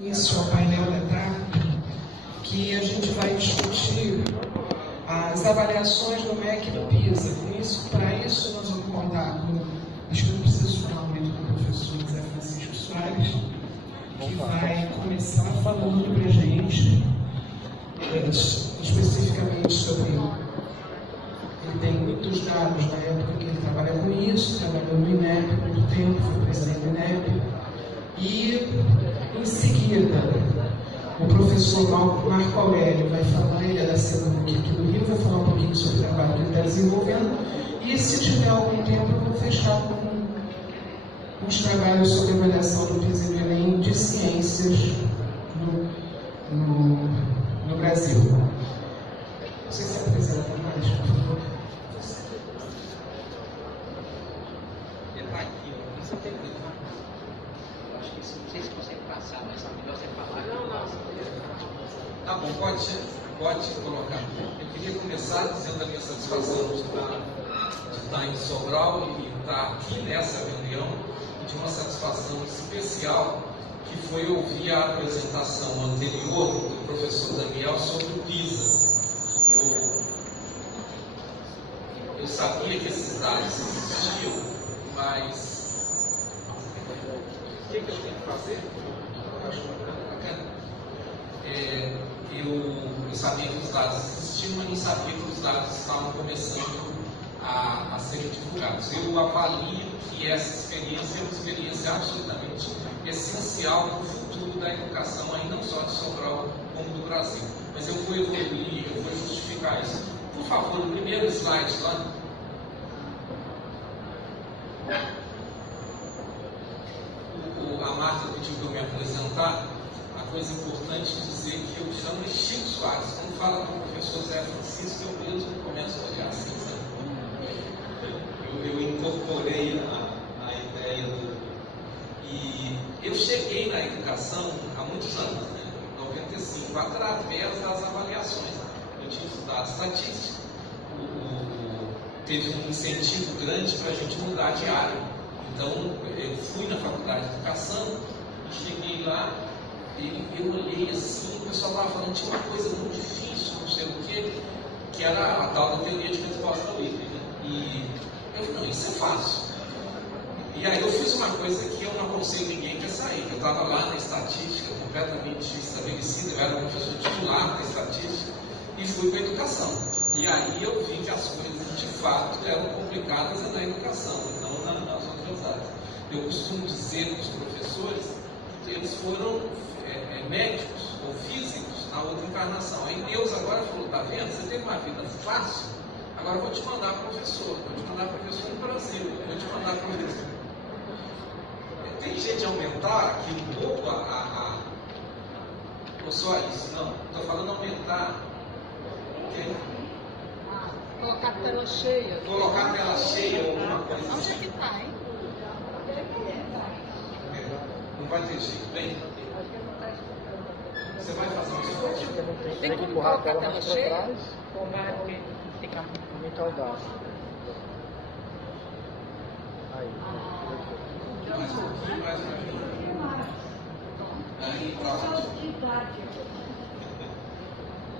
Isso é o painel da tarde, que a gente vai discutir as avaliações do MEC e do PISA. Para isso, nós vamos contar com, acho que eu preciso falar muito com o professor José Francisco Soares, que vai começar falando para a gente especificamente sobre. Ele tem muitos dados da época que ele trabalha com isso, trabalhou no INEP há muito tempo, foi presidente do INEP. E, em seguida, o professor Marco Aurélio vai falar, ele é da CEDUC aqui do Rio, vai falar um pouquinho sobre o trabalho que ele está desenvolvendo. E, se tiver algum tempo, eu vou fechar com os trabalhos sobre avaliação do PISA e do Enem de ciências no Brasil. Você se apresenta mais, por favor. Ele está aqui, ó. Isso tem que... Acho que não sei se consegue passar, mas é melhor você falar. Não. Tá bom, pode colocar. Eu queria começar dizendo a minha satisfação de estar em Sobral e estar aqui nessa reunião, e de uma satisfação especial que foi ouvir a apresentação anterior do professor Daniel sobre o PISA. Eu sabia que esses dados existiam, mas o que eu tenho que fazer? Eu acho bacana. Eu sabia que os dados existiam, mas não sabia que os dados estavam começando a serem divulgados. Eu avalio que essa experiência é uma experiência absolutamente essencial para o futuro da educação, aí não só de Sobral, como do Brasil. Mas eu vou evoluir, eu vou justificar isso. Por favor, o primeiro slide lá. A Marta pediu para eu me apresentar. A coisa importante é dizer que eu chamo Chico Soares. Quando fala com o professor Zé Francisco, eu mesmo começo a olhar assim. Eu incorporei a ideia do... E eu cheguei na educação há muitos anos, né? Em 95, através das avaliações. Eu tinha estudado estatística. Teve um incentivo grande para a gente mudar de área. Então, eu fui na faculdade de educação, cheguei lá, e eu olhei assim, o pessoal estava falando, tinha uma coisa muito difícil, não sei o quê, que era a tal da teoria de resposta livre. Né? E eu falei, não, isso é fácil. E aí eu fiz uma coisa que eu não aconselho ninguém que é sair. Eu estava lá na estatística, completamente estabelecida, eu era um professor titular da estatística, e fui para a educação. E aí eu vi que as coisas, de fato, eram complicadas na educação, não nas outras áreas. Eu costumo dizer para os professores que eles foram médicos ou físicos na outra encarnação. Aí Deus agora falou, tá vendo? Você teve uma vida fácil, agora eu vou te mandar professor. Vou te mandar professor no Brasil. Vou te mandar professor. Tem jeito de aumentar aqui um pouco ou só isso? Não, estou falando aumentar. Colocar a tela cheia. Colocar a tela cheia ou alguma coisa Onde é assim. que está, hein? Não vai ter jeito, bem? Você vai fazer um esforço? Tem como colocar a tela cheia? Ou vai porque fica muito audaz. Aí. Mais um pouquinho, mais um pouquinho. Aí, pronto.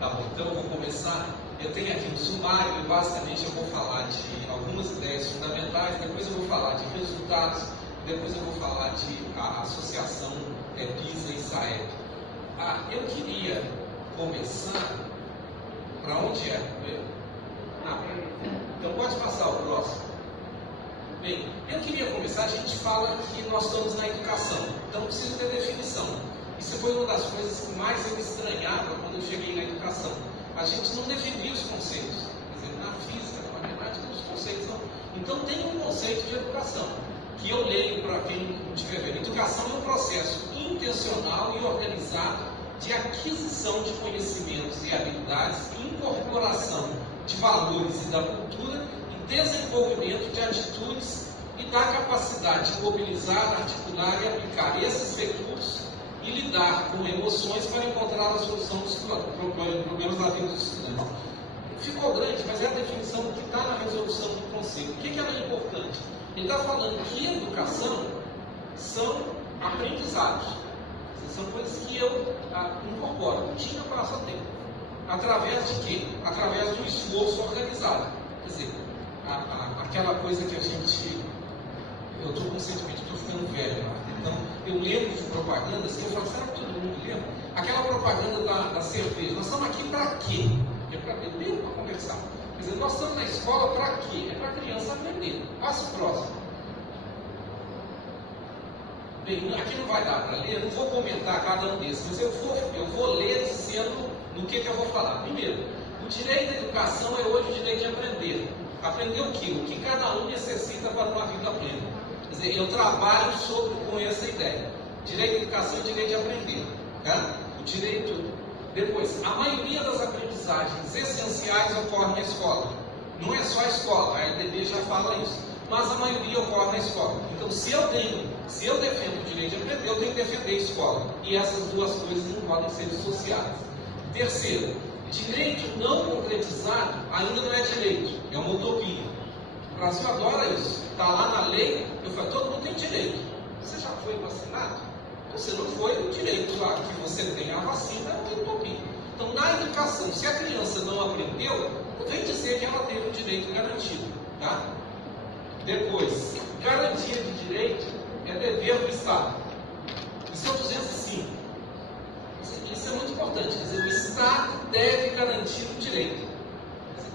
Tá bom, então eu vou começar. Eu tenho aqui um sumário e basicamente eu vou falar de algumas ideias fundamentais, depois eu vou falar de resultados, depois eu vou falar de a associação PISA e SAEB. Eu queria começar. Para onde é? Então pode passar o próximo. Bem, eu queria começar, a gente fala que nós estamos na educação, então precisa ter definição. Isso foi uma das coisas que mais eu estranhava quando eu cheguei na educação. A gente não definia os conceitos. Quer dizer, na física, na matemática, os conceitos não. Então tem um conceito de educação, que eu leio para quem estiver vendo. Educação é um processo intencional e organizado de aquisição de conhecimentos e habilidades, incorporação de valores e da cultura e desenvolvimento de atitudes e da capacidade de mobilizar, articular e aplicar esses recursos e lidar com emoções para encontrar a solução dos problemas da vida dos estudantes. Ficou grande, mas é a definição que está na resolução do conceito. O que ela é importante? Ele está falando que educação são aprendizados. São coisas que eu incorporo, rotina, passatempo. Através de quê? Através do esforço organizado. Quer dizer, aquela coisa que a gente... Eu estou com o sentimento que estou ficando velho, Marta. Então, eu lembro de propagandas que eu falo, será que todo mundo lembra? Aquela propaganda da cerveja. Nós estamos aqui para quê? É para beber ou para conversar? Quer dizer, nós estamos na escola para quê? É para a criança aprender. Passo próximo. Bem, aqui não vai dar para ler, eu não vou comentar cada um desses, mas eu vou ler dizendo no que eu vou falar. Primeiro, o direito à educação é hoje o direito de aprender. Aprender o quê? O que cada um necessita para uma vida plena. Quer dizer, eu trabalho com essa ideia. Direito à educação é o direito de aprender. Tá? O direito... Depois, a maioria das aprendizagens essenciais ocorre na escola. Não é só a escola, a LDB já fala isso. Mas a maioria ocorre na escola. Então, se eu defendo o direito de aprender, eu tenho que defender a escola. E essas duas coisas não podem ser dissociadas. Terceiro, direito não concretizado ainda não é direito, é uma utopia. O Brasil adora isso. Está lá na lei, eu falo, todo mundo tem direito. Você já foi vacinado? Você não foi, o direito lá que você tem a vacina é uma utopia. Então, na educação, se a criança não aprendeu, vem dizer que ela teve o direito garantido. Tá? Depois, garantia de direito é dever do Estado. Isso é o 205. Isso é muito importante. Quer dizer, o Estado deve garantir o direito.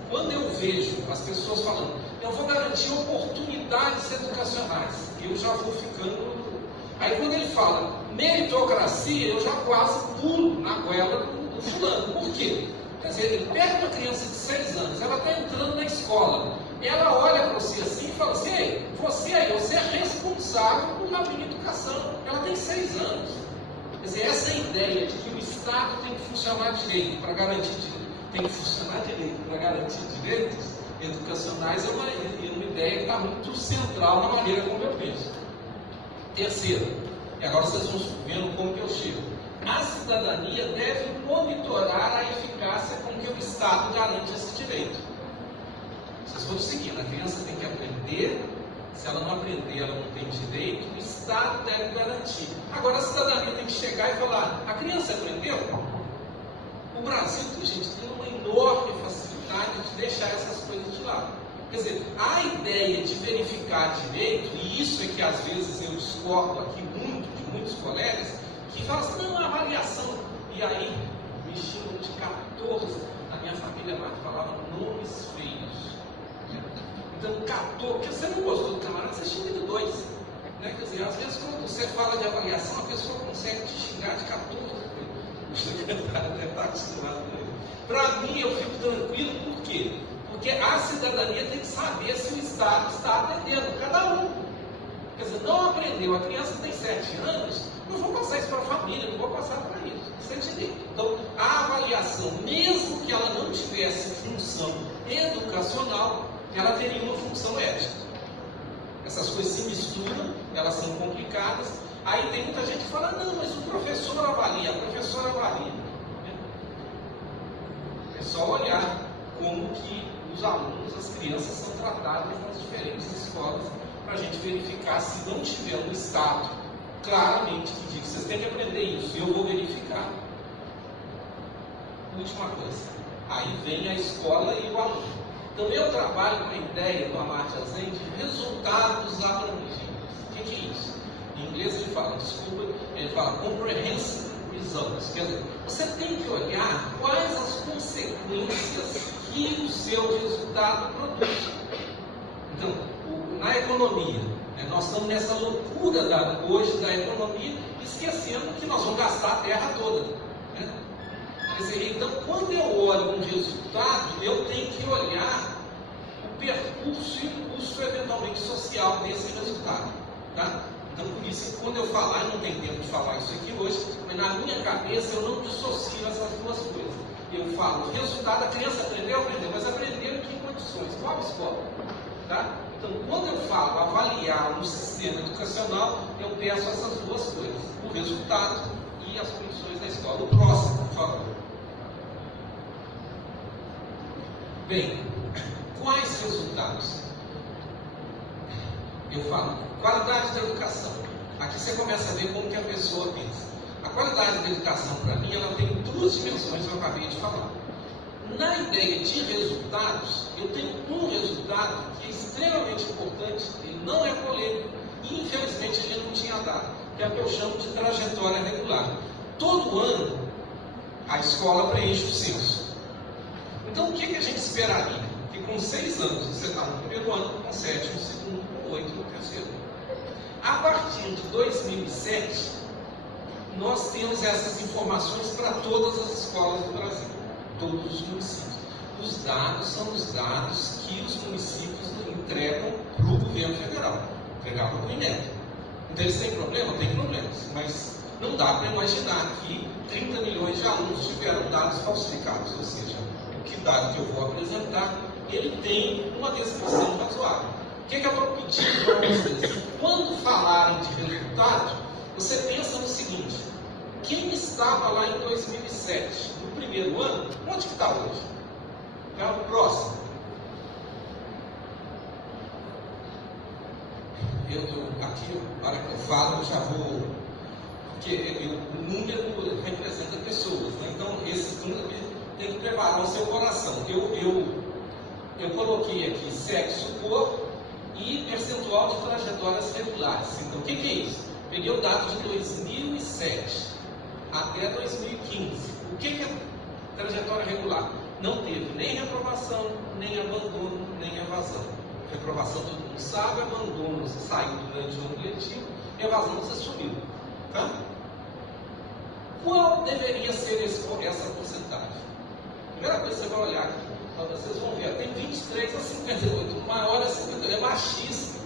Quando eu vejo as pessoas falando, eu vou garantir oportunidades educacionais, eu já vou ficando... Aí quando ele fala meritocracia, eu já quase pulo na goela do fulano. Por quê? Quer dizer, ele pega uma criança de 6 anos, ela está entrando na escola, ela olha para você assim e fala assim, ei, você é responsável por uma minha educação. Ela tem 6 anos. Quer dizer, essa ideia de que o Estado tem que funcionar direito para garantir direitos educacionais é uma ideia que está muito central na maneira como eu penso. Terceiro, e agora vocês vão vendo como que eu chego. A cidadania deve monitorar a eficácia com que o Estado garante esse direito. Vocês vão seguindo, a criança tem que aprender, se ela não aprender, ela não tem direito, o Estado deve garantir. Agora a cidadania tem que chegar e falar, a criança aprendeu? O Brasil, gente, tem uma enorme facilidade de deixar essas coisas de lado. Quer dizer, a ideia de verificar direito, e isso é que às vezes eu discordo aqui muito de muitos colegas, que falam assim, não, avaliação, e aí me chamam de 14, na minha família falava nomes feios. Então, 14, porque você não gostou do camarada, você xinga de 2. Né? Quer dizer, às vezes quando você fala de avaliação, a pessoa consegue te xingar de 14. O secretário deve estar acostumado com isso. Para mim, eu fico tranquilo, por quê? Porque a cidadania tem que saber se o Estado está atendendo cada um. Quer dizer, não aprendeu, a criança tem 7 anos, não vou passar isso para a família, não vou passar para isso. Isso é direito. Então, a avaliação, mesmo que ela não tivesse função educacional, ela teria uma função ética. Essas coisas se misturam, elas são complicadas. Aí tem muita gente que fala, não, mas o professor avalia, a professora avalia. É só olhar como que os alunos, as crianças são tratadas nas diferentes escolas, para a gente verificar se não tiver um Estado claramente que diga, vocês têm que aprender isso, e eu vou verificar. Última coisa, aí vem a escola e o aluno. Então eu trabalho com a ideia do Amartya Sen de resultados abrangentes. O que é isso? Em inglês ele fala comprehensive results. Quer dizer, você tem que olhar quais as consequências que o seu resultado produz. Então, na economia, nós estamos nessa loucura hoje da economia, esquecendo que nós vamos gastar a terra toda. Né? Quer dizer, então, quando eu olho um resultado, eu tenho que olhar o percurso e o custo eventualmente social desse resultado. Tá? Então, por isso, quando eu falar, eu não tenho tempo de falar isso aqui hoje, mas na minha cabeça eu não dissocio essas duas coisas. Eu falo, o resultado, a criança aprendeu, mas aprendeu em que condições? Qual escola? Tá? Então, quando eu falo avaliar um sistema educacional, eu peço essas duas coisas, o resultado e as condições da escola. O próximo, por favor. Bem, quais resultados? Eu falo, qualidade da educação. Aqui você começa a ver como que a pessoa pensa. A A qualidade da educação, para mim, ela tem duas dimensões que eu acabei de falar. Na ideia de resultados, eu tenho um resultado que é extremamente importante, ele não é polêmico, e infelizmente ele não tinha dado, que é o que eu chamo de trajetória regular. Todo ano, a escola preenche o censo. Então, o que a gente esperaria? Que com 6 anos, você está no primeiro ano, com 7 no segundo, com 8 no terceiro. A partir de 2007, nós temos essas informações para todas as escolas do Brasil, todos os municípios. Os dados são os dados que os municípios entregam para o governo federal, entregavam para o INEP. Então, eles têm problema? Tem problemas, mas não dá para imaginar que 30 milhões de alunos tiveram dados falsificados, ou seja, o que dado que eu vou apresentar, ele tem uma descrição razoável. O que eu estou pedindo para vocês? Quando falarem de resultado, você pensa no seguinte: quem estava lá em 2007, no primeiro ano, onde que está hoje? É o próximo. Aqui, na hora que eu falo, eu já vou. Porque o número representa pessoas, né? Então, esse número tem que preparar o seu coração. Eu coloquei aqui sexo, cor e percentual de trajetórias regulares. Então, o que é isso? Peguei o dado de 2007 até 2015. O que é trajetória regular? Não teve nem reprovação, nem abandono, nem evasão. Reprovação todo mundo sabe, abandono você saiu durante o ano letivo, evasão você sumiu. Tá? Qual deveria ser essa porcentagem? Primeira coisa que você vai olhar aqui, vocês vão ver, tem 23 a 58, o maior é 58, é baixíssimo.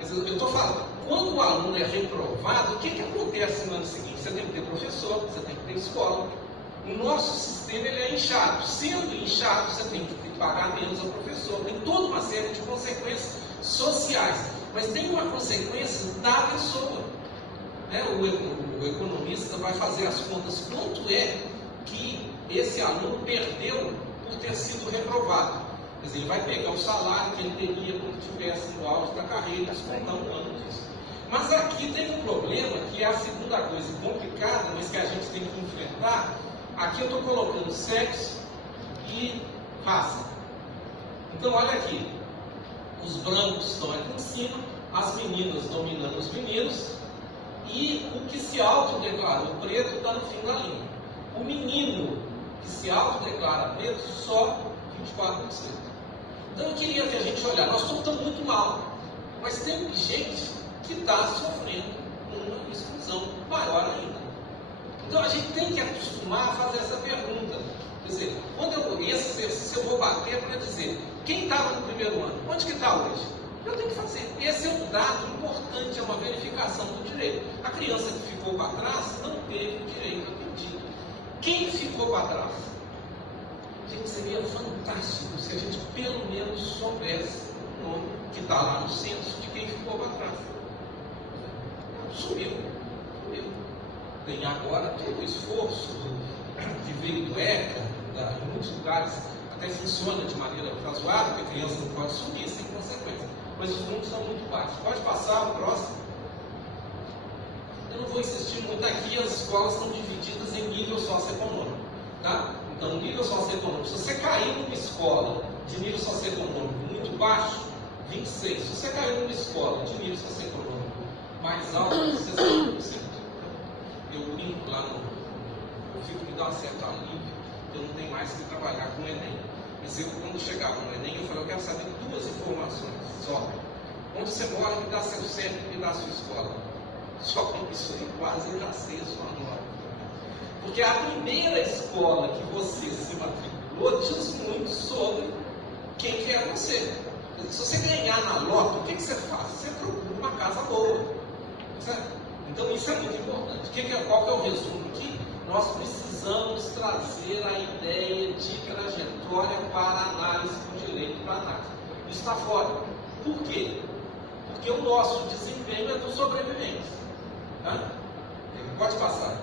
Eu estou falando, quando o aluno é reprovado, o que acontece no ano seguinte? Você tem que ter professor, você tem que ter escola. O nosso sistema ele é inchado. Sendo inchado, você tem que pagar menos ao professor. Tem toda uma série de consequências sociais. Mas tem uma consequência da pessoa. Né? O economista vai fazer as contas. Quanto é que esse aluno perdeu por ter sido reprovado? Quer dizer, ele vai pegar o salário que ele teria quando estivesse no auge da carreira e descontar um ano disso. Mas aqui tem um problema que é a segunda coisa complicada, mas que a gente tem que enfrentar. Aqui eu estou colocando sexo e raça. Então, olha aqui. Os brancos estão aqui em cima, as meninas dominando os meninos, e o que se autodeclara o preto está no fim da linha. O menino que se autodeclara preto, só 24%. Então, eu queria que a gente olhasse. Nós estamos muito mal, mas tem gente que está sofrendo uma exclusão maior ainda. Então a gente tem que acostumar a fazer essa pergunta. Quer dizer, quando esse exercício eu vou bater para dizer, quem estava no primeiro ano, onde que está hoje? Eu tenho que fazer. Esse é um dado importante, é uma verificação do direito. A criança que ficou para trás não teve o direito atendido. Quem ficou para trás? Gente, seria fantástico se a gente pelo menos soubesse o nome que está lá no censo de quem ficou para trás. Sumiu. Tem agora todo o esforço que veio do ECA, em muitos lugares até funciona de maneira razoável, porque a criança não pode sumir sem consequência. Mas os números são muito baixos. Pode passar o próximo. Eu não vou insistir muito aqui, as escolas estão divididas em nível socioeconômico. Tá? Então, nível socioeconômico, se você cair numa escola de nível socioeconômico muito baixo, 26. Se você cair numa escola de nível socioeconômico mais alto, 60%. Eu brinco lá eu fico me dá um certo alívio, eu não tenho mais que trabalhar com o Enem. Mas eu, quando chegava no Enem, eu falei, eu quero saber 2 informações só. Onde você mora, me dá seu CEP, me dá sua escola. Só com isso aí quase eu já sei a sua nota. Porque a primeira escola que você se matriculou diz muito sobre quem que é você. Se você ganhar na loto, o que você faz? Você procura uma casa boa. Certo? Então isso é muito importante. Qual que é o resumo aqui? Nós precisamos trazer a ideia de trajetória para análise do direito para análise. Isso está fora. Por quê? Porque o nosso desempenho é dos sobreviventes. Tá? Pode passar.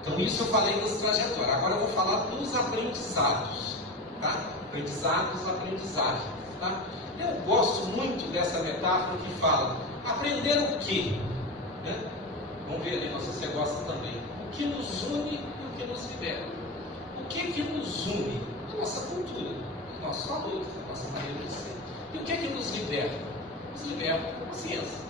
Então isso eu falei das trajetórias. Agora eu vou falar dos aprendizados. Tá? Aprendizados, aprendizagem. Tá? Eu gosto muito dessa metáfora que fala aprender o quê? Né? Vamos ver ali, não sei se você gosta também. O que nos une e o que nos liberta. O que nos une? A nossa cultura, os nossos valores, a nossa maneira de ser. E o que nos liberta? Nos liberta a consciência.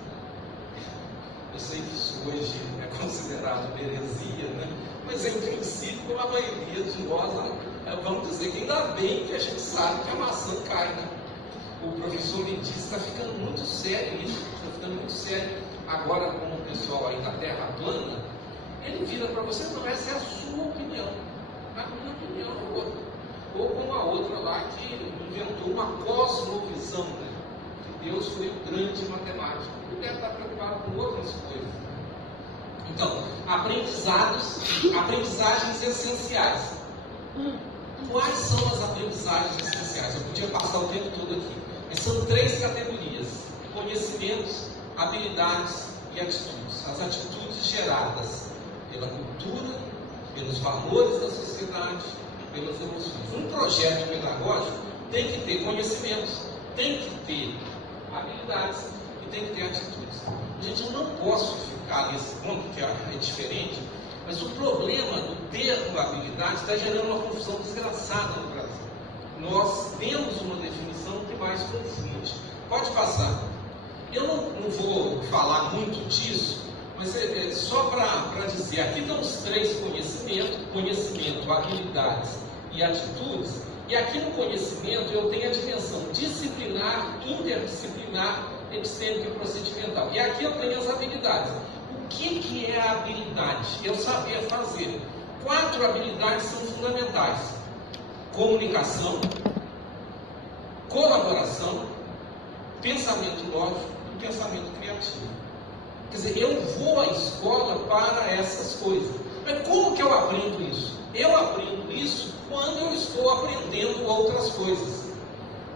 Eu sei que isso hoje é considerado heresia, né? Mas em princípio, como a maioria de nós, vamos dizer que ainda bem que a gente sabe que a maçã cai, né? O professor me disse, está ficando muito sério isso, está ficando muito sério. Agora, como o pessoal aí da Terra plana, ele vira para você, não, essa é a sua opinião. A minha opinião é outra. Ou como a outra lá que inventou uma cosmovisão, né? Que Deus foi o grande matemático. Ele deve estar preocupado com outras coisas. Então, aprendizagens essenciais. Quais são as aprendizagens essenciais? Eu podia passar o tempo todo aqui. Mas são 3 categorias: conhecimentos, habilidades e atitudes. As atitudes geradas pela cultura, pelos valores da sociedade, pelas emoções. Um projeto pedagógico tem que ter conhecimentos, tem que ter habilidades e tem que ter atitudes. Gente, eu não posso ficar nesse ponto, que é diferente, mas o problema do termo habilidade está gerando uma confusão desgraçada no Brasil. Nós temos uma definição que mais confunde. Pode passar. Eu não vou falar muito disso, mas é só para dizer, aqui estão os 3 conhecimento, habilidades e atitudes, e aqui no conhecimento eu tenho a dimensão disciplinar, interdisciplinar, epistêmica e procedimental. E aqui eu tenho as habilidades. O que é a habilidade? Eu saber fazer. 4 habilidades são fundamentais: comunicação, colaboração, pensamento lógico e pensamento criativo. Quer dizer, eu vou à escola para essas coisas. Mas como que eu aprendo isso? Eu aprendo isso quando eu estou aprendendo outras coisas.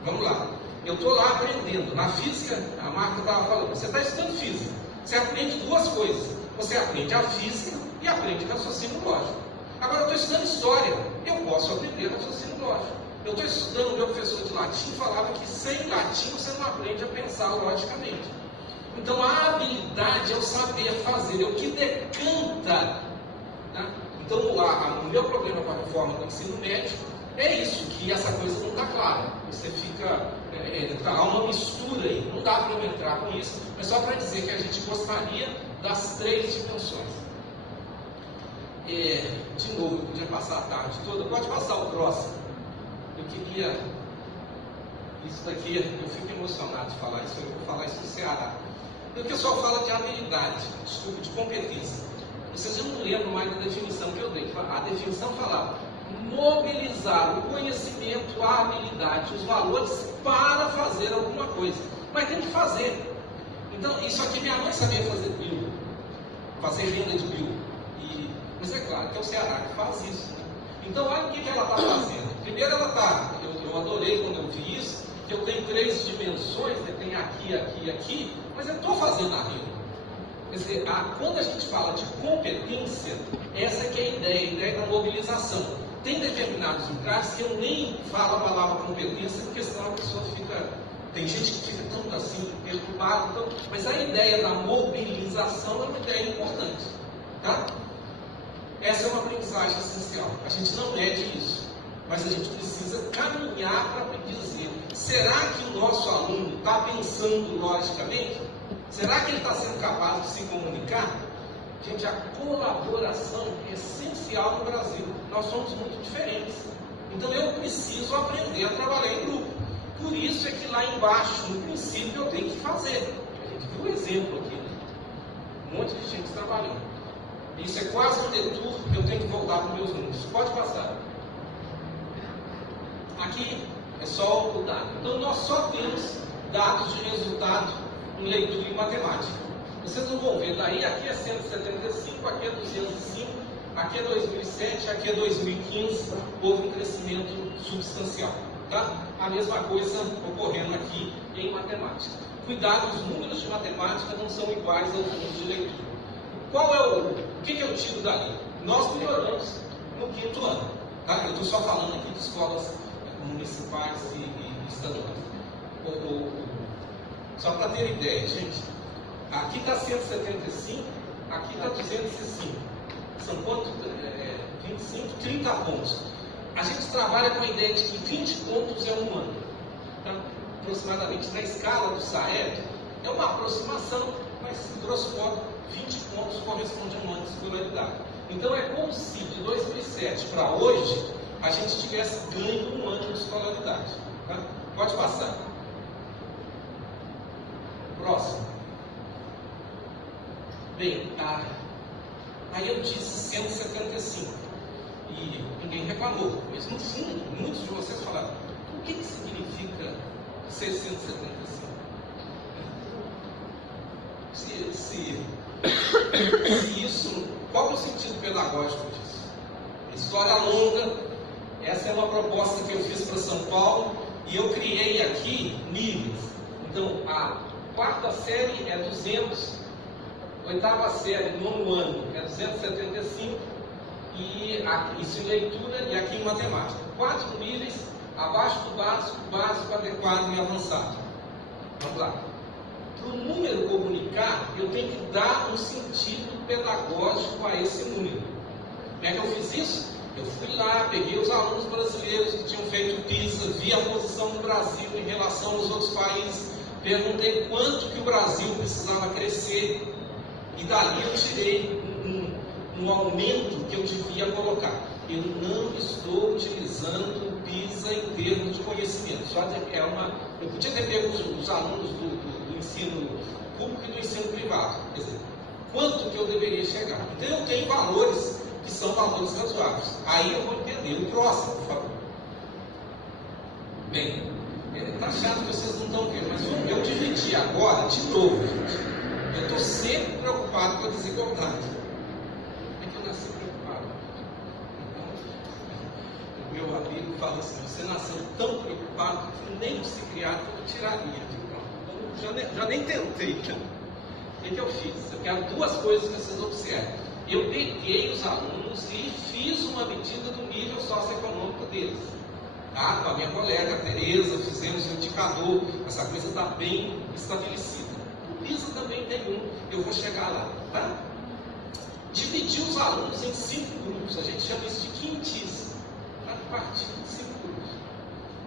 Vamos lá. Eu estou lá aprendendo. Na física, a Marta estava falando, você está estudando física. Você aprende 2 coisas. Você aprende a física e aprende raciocínio lógico. Agora eu estou estudando história. Eu posso aprender raciocínio lógico. Eu estou estudando, meu professor de latim falava que sem latim você não aprende a pensar logicamente. Então a habilidade é o saber fazer, é o que decanta. Né? Então o meu problema com a reforma do ensino médio é isso, que essa coisa não está clara. Você fica, há uma mistura aí, não dá para eu entrar com isso, mas só para dizer que a gente gostaria das 3 dimensões. De novo, eu podia passar a tarde toda, pode passar o próximo. Eu queria, isso daqui, eu fico emocionado de falar isso, eu vou falar isso no Ceará. O pessoal fala de habilidade, desculpa, de competência. Vocês já não lembram mais da definição que eu dei. A definição falava mobilizar o conhecimento, a habilidade, os valores para fazer alguma coisa. Mas tem que fazer. Então, isso aqui minha mãe sabia fazer bio, fazer renda de bio. Mas é claro que é o Ceará que faz isso. Né? Então, olha o que ela está fazendo. Primeiro ela está, eu adorei quando eu vi isso, que eu tenho 3 dimensões, né? Tem aqui, aqui e aqui, mas eu estou fazendo a renda. Quer dizer, quando a gente fala de competência, essa que é a ideia da mobilização. Tem determinados lugares que eu nem falo a palavra competência, porque senão a pessoa fica... Tem gente que fica tanto assim, perturbada, então, mas a ideia da mobilização é uma ideia importante. Tá? Essa é uma aprendizagem essencial. A gente não mede isso, mas a gente precisa caminhar para dizer, será que o nosso aluno está pensando logicamente? Será que ele está sendo capaz de se comunicar? Gente, a colaboração é essencial no Brasil. Nós somos muito diferentes. Então eu preciso aprender a trabalhar em grupo. Por isso é que lá embaixo, no princípio, eu tenho que fazer. A gente viu um exemplo aqui, né? Um monte de gente trabalhando. Isso é quase um detour, eu tenho que voltar para os meus números. Pode passar. Aqui é só o dado. Então nós só temos dados de resultado em leitura e matemática. Vocês não vão ver daí, aqui é 175, aqui é 205, aqui é 2007, aqui é 2015, houve um crescimento substancial. Tá? A mesma coisa ocorrendo aqui em matemática. Cuidado, os números de matemática não são iguais aos números de leitura. Qual é o que eu tiro dali? Nós melhoramos no 5º ano. Tá? Eu estou só falando aqui de escolas municipais e estaduais. Só para ter ideia, gente. Aqui está 175, aqui está 205. São quantos? 25, 30 pontos. A gente trabalha com a ideia de que 20 pontos é um ano. Tá? Aproximadamente na escala do Saeb, é uma aproximação, mas grosso modo, 20 pontos corresponde a um ano de escolaridade. Então é como se de 2007 para hoje a gente tivesse ganho um ano de escolaridade. Tá? Pode passar. Próximo. Bem, aí eu disse 175 e ninguém reclamou, mas no fundo, muitos de vocês falaram: o que significa 675? Se isso, qual é o sentido pedagógico disso? História longa, essa é uma proposta que eu fiz para São Paulo e eu criei aqui níveis. Então, a quarta série é 200, oitava série, nono ano, é 275, e isso em leitura e aqui em matemática. 4 níveis, abaixo do básico, básico, adequado e avançado. Vamos lá. Para o número comunicar, eu tenho que dar um sentido pedagógico a esse número. Como é que eu fiz isso? Eu fui lá, peguei os alunos brasileiros que tinham feito PISA, vi a posição do Brasil em relação aos outros países, perguntei quanto que o Brasil precisava crescer, e dali eu tirei um aumento que eu devia colocar. Eu não estou utilizando o PISA em termos de conhecimento. Eu podia ter pego os alunos do ensino público e do ensino privado. Quer dizer, quanto que eu deveria chegar? Então eu tenho valores que são valores razoáveis. Aí eu vou entender. O próximo, por favor. Bem, está chato que vocês não estão vendo, mas eu dividi agora de novo, gente. Eu estou sempre preocupado com a desigualdade. É que eu nasci preocupado. O meu amigo fala assim: você nasceu tão preocupado que nem se criar eu tiraria. Eu já nem tentei. O que eu fiz? Eu quero duas coisas que vocês observem. Eu peguei os alunos e fiz uma medida do nível socioeconômico deles. Tá? Com a minha colega, a Tereza, fizemos um indicador. Essa coisa está bem estabelecida. O PISA também tem um, eu vou chegar lá. Tá? Dividi os alunos em 5 grupos. A gente chama isso de quintis. Tá? Partir em 5 grupos.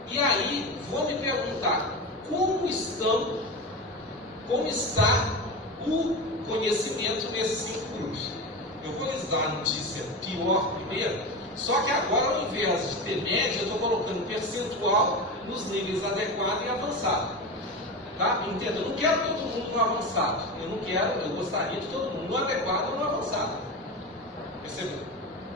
E aí, vou me perguntar: como está o conhecimento nesses 5 grupos? Eu vou lhes dar a notícia pior primeiro, só que agora, ao invés de ter média, eu estou colocando percentual nos níveis adequado e avançado. Tá? Entenda, eu não quero todo mundo no avançado. Eu gostaria de todo mundo no adequado ou no avançado. Percebeu?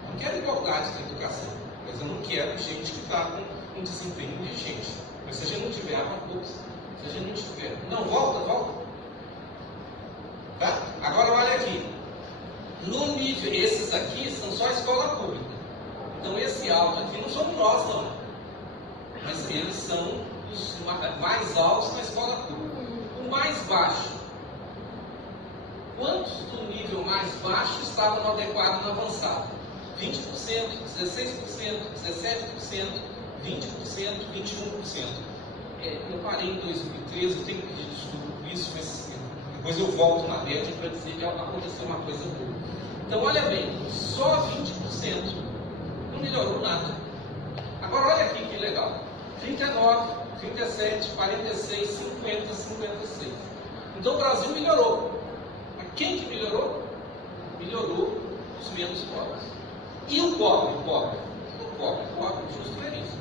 Não quero igualdade na educação, mas eu não quero gente que está com um desempenho indigente. Mas se a gente não tiver avanço, se a gente não tiver... Não, volta. Tá? Agora olha aqui. No nível, esses aqui são só escola pública. Então esse alto aqui não somos nós, não. Mas eles são os mais altos na escola pública. O mais baixo. Quantos do nível mais baixo estavam no adequado e no avançado? 20%, 16%, 17%, 20%, 21%. Eu parei em 2013, eu tenho que pedir desculpa por isso, mas depois eu volto na média para dizer que aconteceu uma coisa boa. Então, olha bem, só 20% não melhorou nada. Agora, olha aqui que legal: 39, 37, 46, 50, 56. Então, o Brasil melhorou. Mas quem que melhorou? Melhorou os menos pobres. E o pobre? O pobre, justo é isso.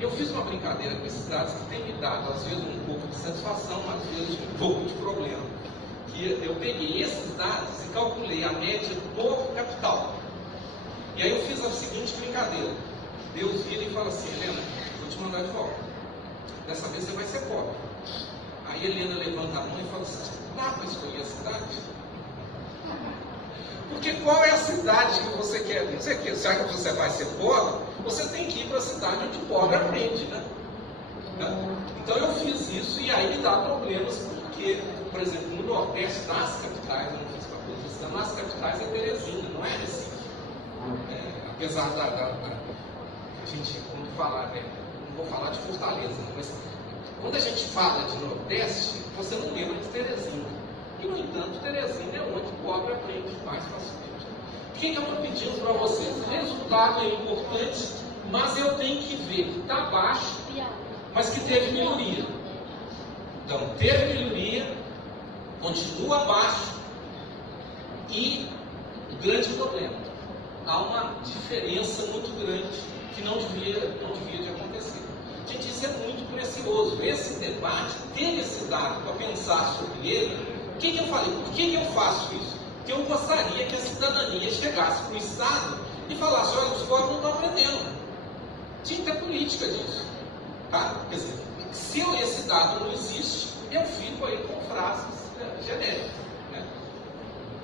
Eu fiz uma brincadeira com esses dados que tem me dado, às vezes, um pouco de satisfação, às vezes, um pouco de problema. Que eu peguei esses dados e calculei a média por capital. E aí eu fiz a seguinte brincadeira. Deus vira e fala assim: Helena, vou te mandar de volta. Dessa vez você vai ser pobre. Aí a Helena levanta a mão e fala assim: dá para escolher a cidade? Porque qual é a cidade que você quer vir? Será que você vai ser pobre? Você tem que ir para a cidade onde o pobre aprende, né? Então eu fiz isso e aí me dá problemas, porque, por exemplo, no Nordeste, nas capitais, eu não fiz para coisa, nas capitais é Teresina, não é Recife. Apesar a gente, quando falar, não vou falar de Fortaleza, mas quando a gente fala de Nordeste, você não lembra de Teresina. E, no entanto, Teresina é onde o pobre aprende mais facilmente. O que eu estou pedindo para vocês? O resultado é importante, mas eu tenho que ver que está baixo, mas que teve melhoria. Então, teve melhoria, continua baixo e o grande problema, há uma diferença muito grande que não devia de acontecer. Gente, isso é muito precioso. Esse debate, ter esse dado para pensar sobre ele, o que eu falei? Por que eu faço isso? Porque eu gostaria que a cidadania chegasse para o Estado e falasse, olha, os pobres não estão aprendendo. Tinha que ter política disso. Tá? Quer dizer, se esse dado não existe, eu fico aí com frases genéricas. Né?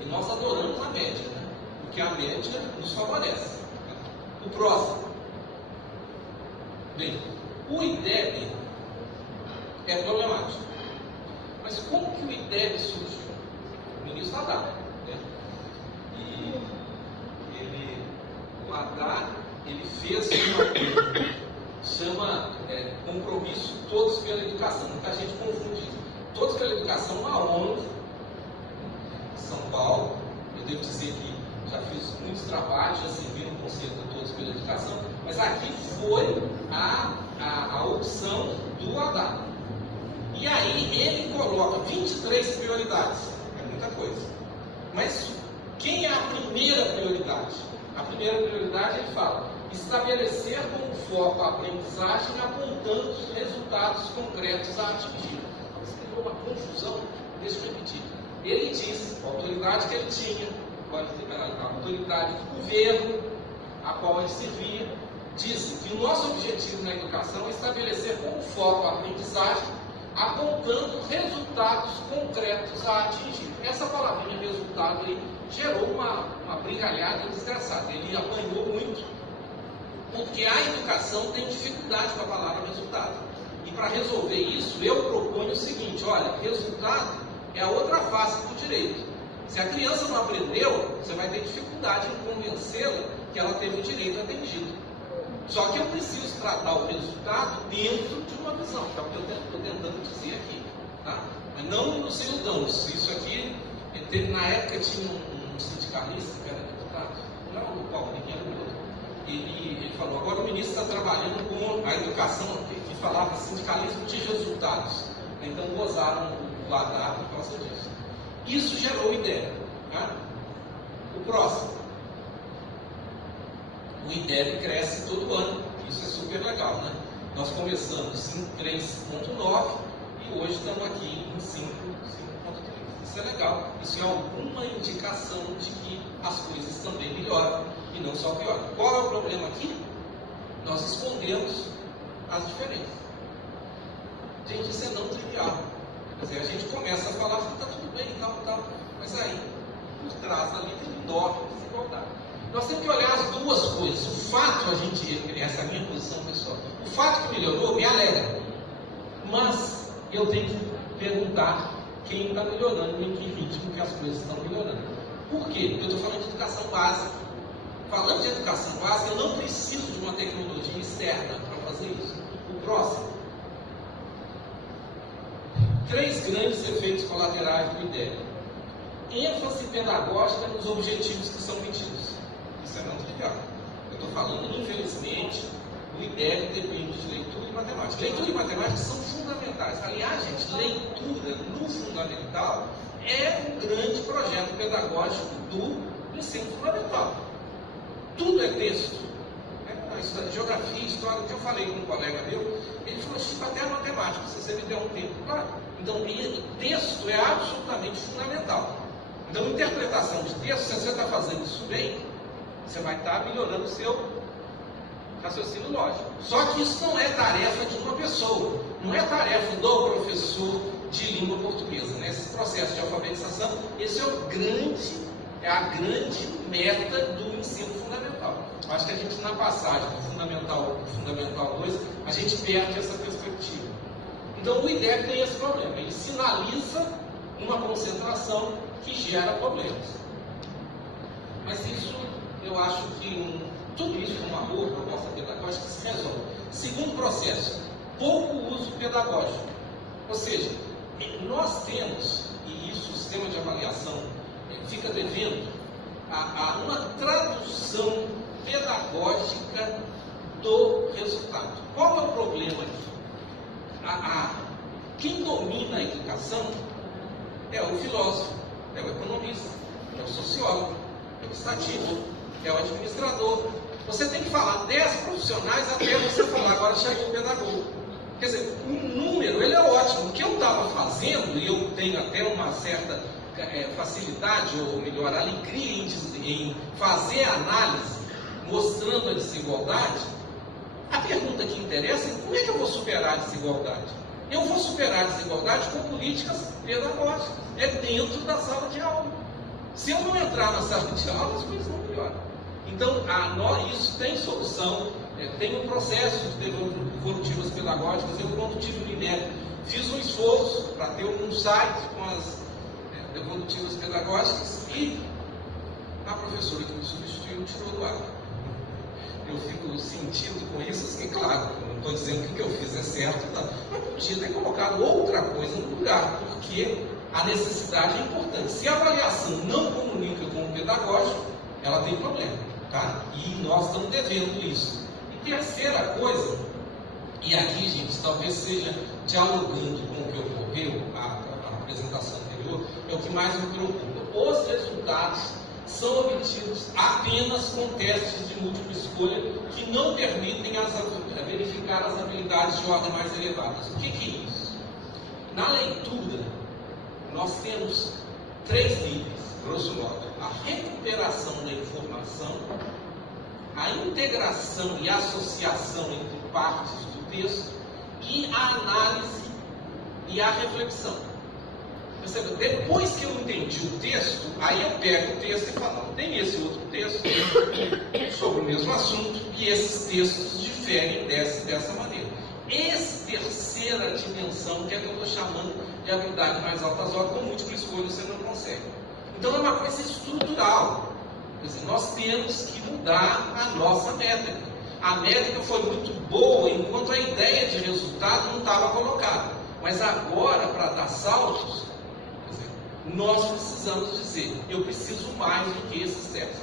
E nós adoramos a média, né? Porque a média nos favorece. Né? O próximo. Bem, o IDEB é problemático. Mas como que o IDEB surgiu? O ministro Haddad. Né? E o Haddad, ele fez uma coisa, chama compromisso Todos pela Educação. Muita gente confunde isso. Todos pela Educação na ONU, em São Paulo. Eu devo dizer que já fiz muitos trabalhos, já servi no Conselho de Todos pela Educação, mas aqui foi a opção do Haddad. E aí ele coloca 23 prioridades, é muita coisa. Mas quem é a primeira prioridade? A primeira prioridade ele fala, estabelecer como foco a aprendizagem apontando os resultados concretos a atingir. Isso criou uma confusão, deixa eu repetir. Ele diz, a autoridade que ele tinha, a autoridade do governo a qual ele servia, disse que o nosso objetivo na educação é estabelecer como foco a aprendizagem, apontando resultados concretos a atingir. Essa palavrinha resultado aí gerou uma brigalhada desgraçada. Ele apanhou muito, porque a educação tem dificuldade com a palavra resultado. E para resolver isso, eu proponho o seguinte, olha, resultado é a outra face do direito. Se a criança não aprendeu, você vai ter dificuldade em convencê-la que ela teve o direito atendido. Só que eu preciso tratar o resultado dentro de uma visão, que é o que eu estou tentando dizer aqui. Tá? Mas não nos iludamos. Isso aqui, na época tinha um sindicalista, que era deputado, não era o Paulo, ninguém era o outro. Ele falou, agora o ministro está trabalhando com a educação, que falava sindicalismo de resultados. Então gozaram o Haddad por causa disso. Isso gerou ideia. Tá? O próximo. O IDEB cresce todo ano. Isso é super legal, né? Nós começamos em 3.9 e hoje estamos aqui em 5.3. Isso é legal. Isso é alguma indicação de que as coisas também melhoram e não só pioram. Qual é o problema aqui? Nós escondemos as diferenças. Gente, isso é não trivial. Quer dizer, a gente começa a falar que está tudo bem, tal, mas aí, por trás da linha, tem enorme desigualdade. Nós temos que olhar as duas coisas. O fato, essa é a minha posição pessoal, o fato que melhorou me alegra. Mas eu tenho que perguntar quem está melhorando, em que ritmo que as coisas estão melhorando. Por quê? Porque eu estou falando de educação básica. Falando de educação básica, eu não preciso de uma tecnologia externa para fazer isso. O próximo. 3 grandes efeitos colaterais do IDEB. ênfase pedagógica nos objetivos que são pedidos. Isso é muito legal. Eu estou falando, infelizmente, o IDEB depende de leitura e matemática. Leitura e matemática são fundamentais. Aliás, gente, leitura no fundamental é um grande projeto pedagógico do ensino fundamental. Tudo é texto. Geografia, história, o que eu falei com um colega meu, ele falou, Chico, até a matemática, se você me der um tempo. Claro. Então, o texto é absolutamente fundamental. Então, interpretação de texto, se você está fazendo isso bem, você vai estar melhorando o seu raciocínio lógico. Só que isso não é tarefa de uma pessoa, não é tarefa do professor de língua portuguesa. Né? Esse processo de alfabetização, esse é a grande meta do ensino fundamental. Acho que a gente, na passagem do Fundamental 2, a gente perde essa perspectiva. Então, o IDEB tem esse problema. Ele sinaliza uma concentração que gera problemas. Mas isso, eu acho que tudo isso com uma boa proposta pedagógica se resolve. Segundo processo, pouco uso pedagógico. Ou seja, nós temos, e isso o sistema de avaliação fica devendo, a uma tradução pedagógica do resultado. Qual é o problema aqui? Quem domina a educação é o filósofo, é o economista, é o sociólogo, é o estatístico, é o administrador. Você tem que falar 10 profissionais até você falar, agora chegou o pedagogo. Quer dizer, o número, ele é ótimo. O que eu estava fazendo, e eu tenho até uma certa facilidade, ou melhor, alegria em fazer a análise, mostrando a desigualdade, a pergunta que interessa é como é que eu vou superar a desigualdade? Eu vou superar a desigualdade com políticas pedagógicas. É dentro da sala de aula. Se eu não entrar na sala de aula, as coisas não melhoram. Então, isso tem solução, tem um processo de devolutivas pedagógicas. Eu, quando tive o INEP, fiz um esforço para ter um site com as devolutivas pedagógicas e a professora que me substituiu tirou do ar. Eu fico sentindo com isso, assim, claro, não estou dizendo que o que eu fiz é certo, tá? Mas podia ter colocado outra coisa no lugar, porque a necessidade é importante. Se a avaliação não comunica com o pedagógico, ela tem problema, tá? E nós estamos devendo isso. E terceira coisa, e aqui, gente, talvez seja dialogando com o que ocorreu, a apresentação anterior, é o que mais me preocupa. Os resultados são obtidos apenas com testes de múltipla escolha que não permitem verificar as habilidades de ordem mais elevadas. O que é isso? Na leitura, nós temos 3 níveis, grosso modo: a recuperação da informação, a integração e associação entre partes do texto e a análise e a reflexão. Percebe? Depois que eu entendi o texto, aí eu pego o texto e falo, tem esse outro texto sobre o mesmo assunto e esses textos diferem dessa maneira. Essa terceira dimensão que é que eu estou chamando de habilidade mais altas horas, com múltipla escolha você não consegue. Então é uma coisa estrutural. Quer dizer, nós temos que mudar a nossa métrica. A métrica foi muito boa enquanto a ideia de resultado não estava colocada. Mas agora, para dar saltos, nós precisamos dizer, eu preciso mais do que esses testes.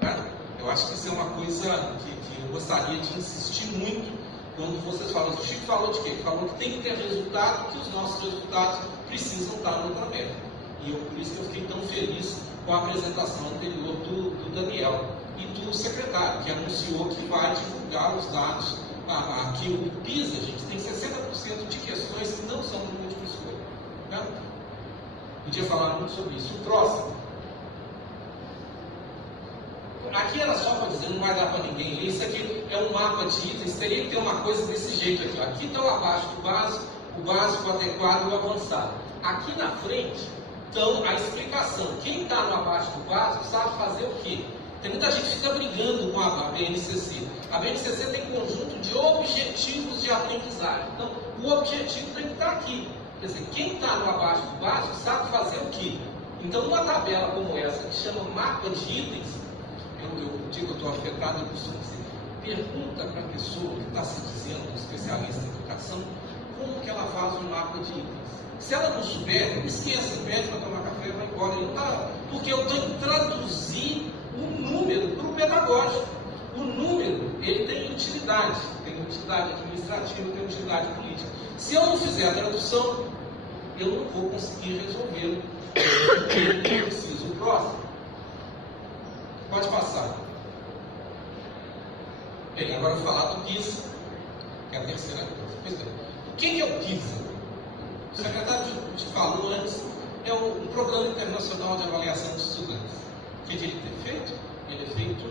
Tá? Eu acho que isso é uma coisa que eu gostaria de insistir muito quando vocês falam. O Chico falou de quê? Ele falou que tem que ter resultado, que os nossos resultados precisam estar no outra métrica. E por isso que eu fiquei tão feliz com a apresentação anterior do Daniel e do secretário, que anunciou que vai divulgar os dados. Aqui o PISA, gente, tem 60% de questões que não são de múltipla escolha. Tá? Podia falar muito sobre isso. O próximo. Aqui era só para dizer, não vai dar para ninguém ler. Isso aqui é um mapa de itens. Teria que ter uma coisa desse jeito aqui. Aqui está o abaixo do básico, o básico, o adequado e o avançado. Aqui na frente estão a explicação. Quem está no abaixo do básico sabe fazer o quê? Tem muita gente que fica brigando com a BNCC. A BNCC tem conjunto de objetivos de aprendizagem. Então, o objetivo tem que estar aqui. Quer dizer, quem está no abaixo do básico sabe fazer o quê? Então, uma tabela como essa, que chama mapa de itens, eu digo que eu estou afetado, eu costumo dizer, pergunta para a pessoa que está se dizendo especialista em educação, como que ela faz um mapa de itens. Se ela não souber, esqueça, pede para tomar café e vai embora. Ele tá, porque eu tenho que traduzir o número para o pedagógico. O número, ele tem utilidade administrativa, tem utilidade política. Se eu não fizer a tradução, eu não vou conseguir resolver o que eu preciso. O próximo. Pode passar. Bem, agora eu vou falar do PISA, que é a terceira coisa. Pois bem, o que é o PISA? O secretário te falou antes, é um programa internacional de avaliação dos estudantes. O que ele tem feito? Ele é feito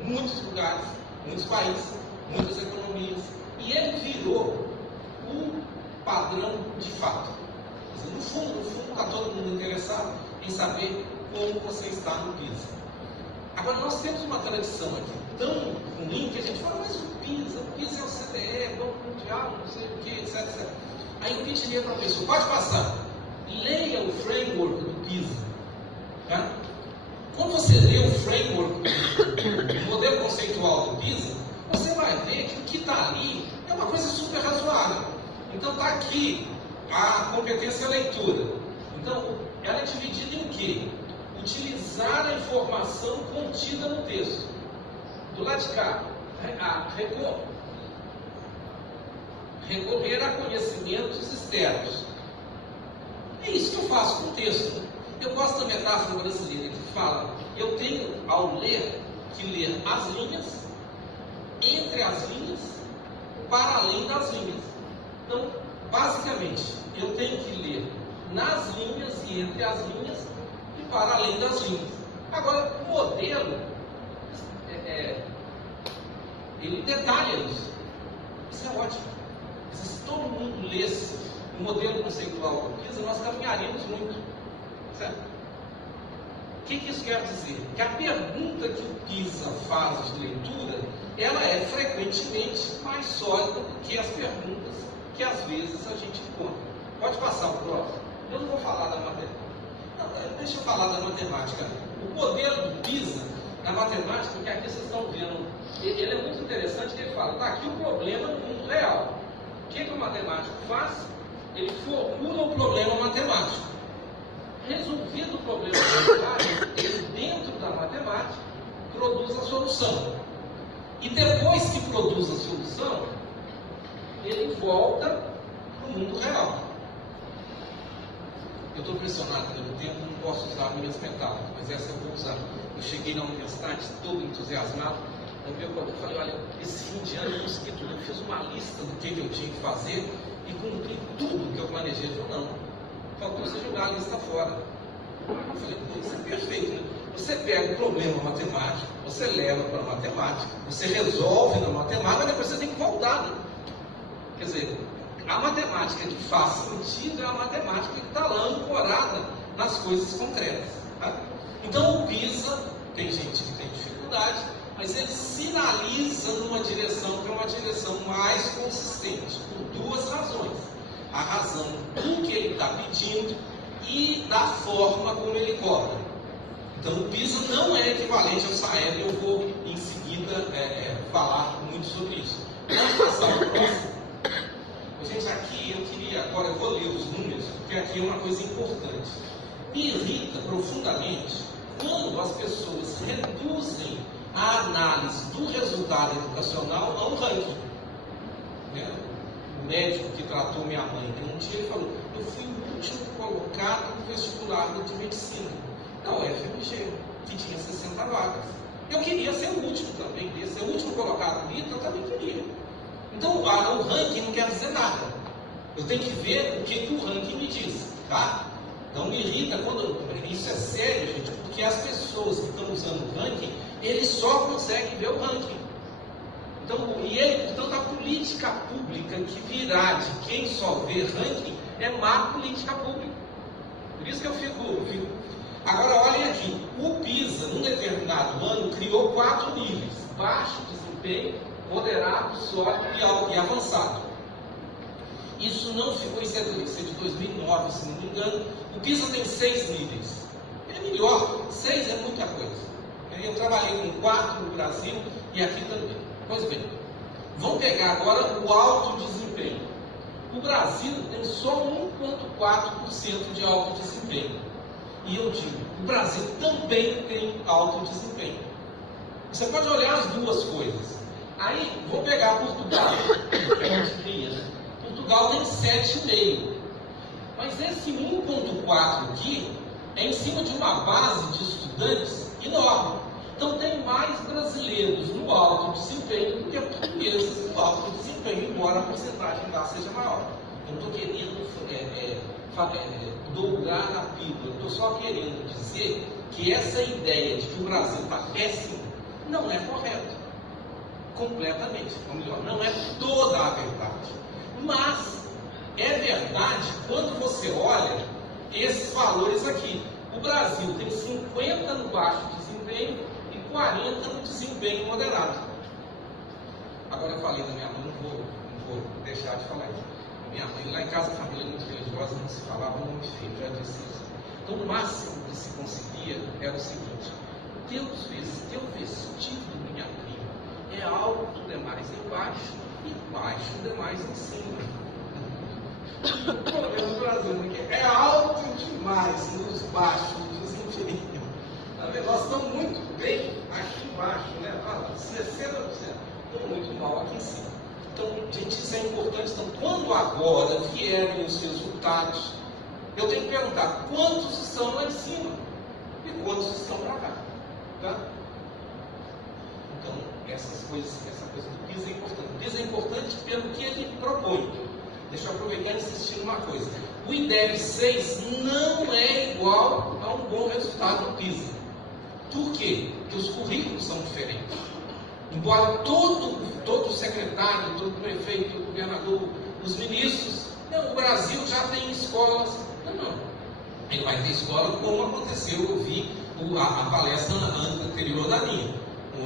em muitos lugares, muitos países, muitas economias, e ele virou o padrão de fato. Quer dizer, no fundo, está todo mundo interessado em saber como você está no PISA. Agora, nós temos uma tradição aqui tão ruim que a gente fala, mas o PISA é o CDE, Banco Mundial, não sei o que, etc, etc. Aí eu pediria para a pessoa, pode passar, leia o framework do PISA. Tá? Quando você lê o framework, o modelo conceitual do PISA, você vai ver que o que está ali é uma coisa super razoável. Então está aqui a competência leitura. Então, ela é dividida em quê? Utilizar a informação contida no texto. Do lado de cá, recorrer a conhecimentos externos. É isso que eu faço com o texto. Eu gosto da metáfora brasileira que fala, eu tenho, ao ler, que ler as linhas, entre as linhas, para além das linhas. Então, basicamente, eu tenho que ler nas linhas e entre as linhas e para além das linhas. Agora, o modelo, ele detalha isso. Isso é ótimo. Se todo mundo lesse o modelo conceitual do PISA, nós caminharíamos muito. Certo? O que isso quer dizer? Que a pergunta que o PISA faz de leitura, ela é frequentemente mais sólida do que as perguntas que às vezes a gente encontra. Pode passar o próximo. Eu não vou falar da matemática. Não, deixa eu falar da matemática. O modelo do PISA na matemática, que aqui vocês estão vendo, ele é muito interessante, que ele fala, está aqui o problema no mundo real. O que o matemático faz? Ele formula um problema matemático. Resolvido o problema matemático, ele, dentro da matemática, produz a solução. E depois que produz a solução, ele volta para o mundo real. Eu estou pressionado pelo tempo, não posso usar minhas metáforas, mas essa eu vou usar. Eu cheguei na universidade todo entusiasmado. Eu falei, olha, esse fim de ano eu consegui tudo. Eu fiz uma lista do que eu tinha que fazer e cumpri tudo que eu planejei. Eu falei, não, faltou você jogar a lista fora. Eu falei, isso é perfeito, né? Você pega o problema matemático, você leva para a matemática, você resolve na matemática, depois você tem que voltar, né? Quer dizer, a matemática que faz sentido é a matemática que está lá ancorada nas coisas concretas. Tá? Então o PISA, tem gente que tem dificuldade, mas ele sinaliza numa direção que é uma direção mais consistente, por duas razões. A razão do que ele está pedindo e da forma como ele cobra. Então o PISA não é equivalente ao SAEB, eu vou em seguida falar muito sobre isso. Vamos passar para o próximo. Gente, aqui eu queria, agora eu vou ler os números, porque aqui é uma coisa importante. Me irrita profundamente quando as pessoas reduzem a análise do resultado educacional a um ranking. O médico que tratou minha mãe, um dia ele falou, eu fui o último colocado no vestibular de medicina da UFMG, que tinha 60 vagas. Eu queria ser o último também, queria ser o último colocado no ITA, eu também queria. Então, o ranking não quer dizer nada. Eu tenho que ver o que o ranking me diz, tá? Então, me irrita quando... Isso é sério, gente, porque as pessoas que estão usando o ranking, eles só conseguem ver o ranking. Então, a política pública que virá de quem só vê ranking é má política pública. Por isso que eu fico... Agora, olhem aqui. O PISA, num determinado ano, criou 4 níveis. Baixo desempenho, moderado, sólido e avançado. Isso não ficou, isso é de 2009, se não me engano. O PISA tem 6 níveis. É melhor, 6 é muita coisa. Eu trabalhei com 4 no Brasil e aqui também. Pois bem, vamos pegar agora o alto desempenho. O Brasil tem só 1,4% de alto desempenho. E eu digo, o Brasil também tem alto desempenho. Você pode olhar as duas coisas. Aí, vou pegar Portugal, que a gente cria, né? Portugal tem 7,5. Mas esse 1,4 aqui é em cima de uma base de estudantes enorme. Então, tem mais brasileiros no alto desempenho do que portugueses no alto desempenho, embora a porcentagem lá seja maior. Eu não estou querendo dobrar na pílula, eu estou só querendo dizer que essa ideia de que o Brasil está péssimo não é correta. Completamente, ou melhor, não é toda a verdade. Mas é verdade quando você olha esses valores aqui. O Brasil tem 50 no baixo desempenho e 40 no desempenho moderado. Agora eu falei da minha mãe, não vou deixar de falar isso. Minha mãe, lá em casa, a família muito religiosa, não se falava nome feio, já disse isso. Então, o máximo que se conseguia era o seguinte: teu vestido, minha prima, é alto demais embaixo e baixo demais em cima. O problema do Brasil é que é alto demais nos baixos, nos inferiores. Nós estamos muito bem aqui embaixo, né? 60%. Estamos muito mal aqui em cima. Então, gente, isso é importante. Então, quando agora vierem os resultados, eu tenho que perguntar quantos estão lá em cima e quantos estão para cá. Tá? Então, essa coisa do PISA é importante. O PISA é importante pelo que ele propõe. Deixa eu aproveitar e insistir numa coisa. O IDEB 6 não é igual a um bom resultado do PISA. Por quê? Porque os currículos são diferentes. Embora todo secretário, todo prefeito, o governador, os ministros, não, o Brasil já tem escolas. Não. Ele vai ter escola como aconteceu, eu vi a palestra anterior da minha,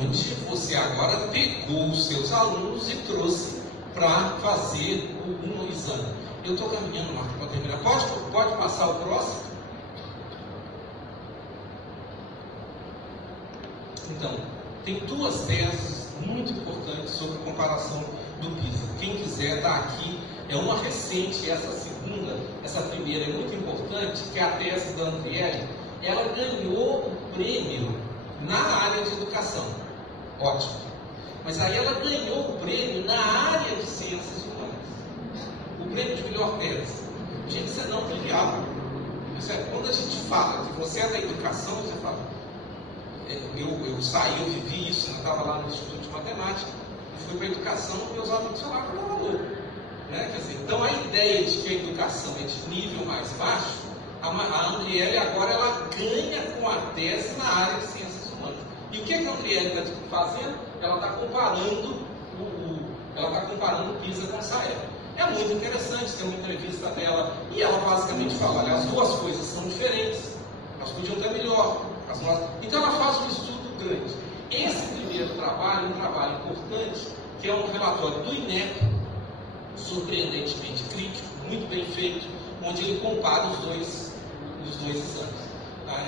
onde você agora pegou os seus alunos e trouxe para fazer um exame. Eu estou caminhando, Marco, para terminar. Pode passar o próximo? Então, tem duas teses muito importantes sobre a comparação do PISA. Quem quiser está aqui, é uma recente, essa primeira é muito importante, que é a tese da Andriele. Ela ganhou o prêmio na área de educação. Ótimo. Mas aí ela ganhou o prêmio na área de ciências humanas. O prêmio de melhor tese. Gente, isso é não trivial. Quando a gente fala que você é da educação, você fala... Eu saí, eu vivi isso, eu estava lá no Instituto de Matemática, e fui para a educação, e meus amigos falaram que eu estava louco. Né? Quer dizer, então a ideia de que a educação é de nível mais baixo, a Andriele agora ela ganha com a tese na área de ciências humanas. E o que a Andriele está fazendo? Ela está comparando o PISA com o SAEB. É muito interessante, tem uma entrevista dela, e ela basicamente fala, olha, as duas coisas são diferentes, elas podiam ter melhor. Então ela faz um estudo grande. Esse primeiro trabalho, um trabalho importante, que é um relatório do INEP, surpreendentemente crítico, muito bem feito, onde ele compara os dois exames. Tá?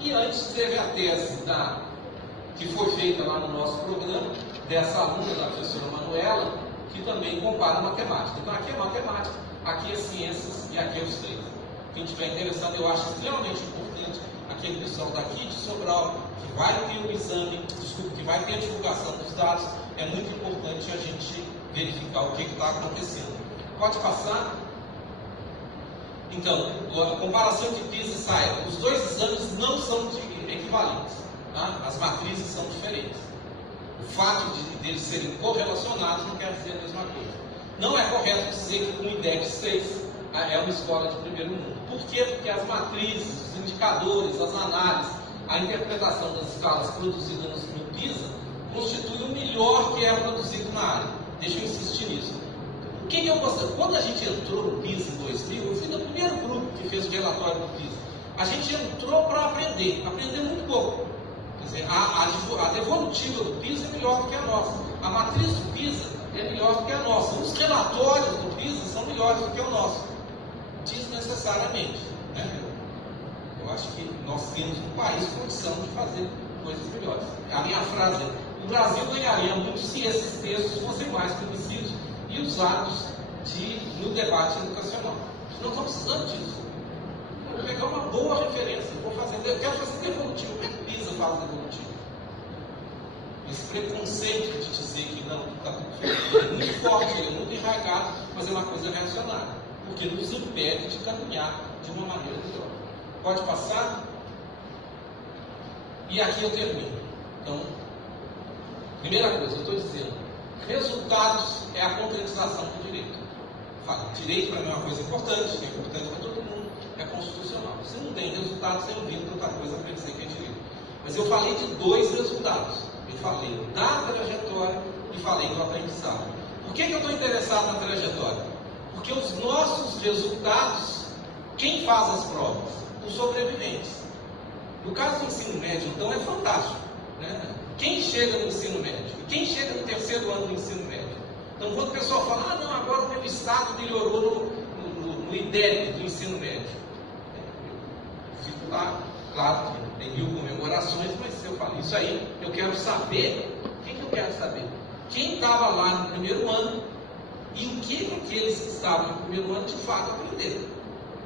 E antes teve a tese que foi feita lá no nosso programa, dessa aluna da professora Manuela, que também compara matemática. Então aqui é matemática, aqui é ciências e aqui é os três. Quem estiver interessado, eu acho extremamente importante aquele pessoal daqui de Sobral, que vai ter o exame, que vai ter a divulgação dos dados, é muito importante a gente verificar o que está acontecendo. Pode passar? Então, a comparação de PISA e SAEB, os dois exames não são equivalentes, tá? As matrizes são diferentes. O fato de eles serem correlacionados não quer dizer a mesma coisa. Não é correto dizer que o IDEB 6 é uma escola de primeiro mundo. Por quê? Porque as matrizes, os indicadores, as análises, a interpretação das escalas produzidas no PISA constitui o melhor que é produzido na área. Deixa eu insistir nisso. O que eu gostei? Quando a gente entrou no PISA em 2000, eu fui do primeiro grupo que fez o relatório do PISA. A gente entrou para aprender muito pouco. Quer dizer, a devolutiva do PISA é melhor do que a nossa. A matriz do PISA é melhor do que a nossa. Os relatórios do PISA são melhores do que o nosso. Desnecessariamente. Né? Eu acho que nós temos no país condição de fazer coisas melhores. A minha frase é: o Brasil ganharia muito se esses textos fossem mais conhecidos e usados no debate educacional. Não estamos precisando disso. Eu vou pegar uma boa referência, eu quero fazer devolutivo. Como é que o PISA faz devolutivo? Esse preconceito de dizer que não, está tudo feito, é muito forte, é muito enraizado, mas é uma coisa reacionária, porque nos impede de caminhar de uma maneira melhor. Pode passar? E aqui eu termino. Então, primeira coisa, eu estou dizendo, resultados é a concretização do direito. Direito para mim é uma coisa importante, é importante para todo mundo, é constitucional. Se não tem resultados, você não vira outra coisa para dizer que é direito. Mas eu falei de dois resultados. Eu falei da trajetória e falei do aprendizado. Por que eu estou interessado na trajetória? Porque os nossos resultados, quem faz as provas? Os sobreviventes. No caso do ensino médio, então, é fantástico. Né? Quem chega no ensino médio? Quem chega no terceiro ano do ensino médio? Então, quando o pessoal fala, não, agora o meu estado melhorou no IDEB do ensino médio. Eu fico lá, claro, tem 1000 comemorações, mas se eu falo isso aí, eu quero saber, o que eu quero saber? Quem estava lá no primeiro ano e o que aqueles que estavam no primeiro ano de fato aprenderam.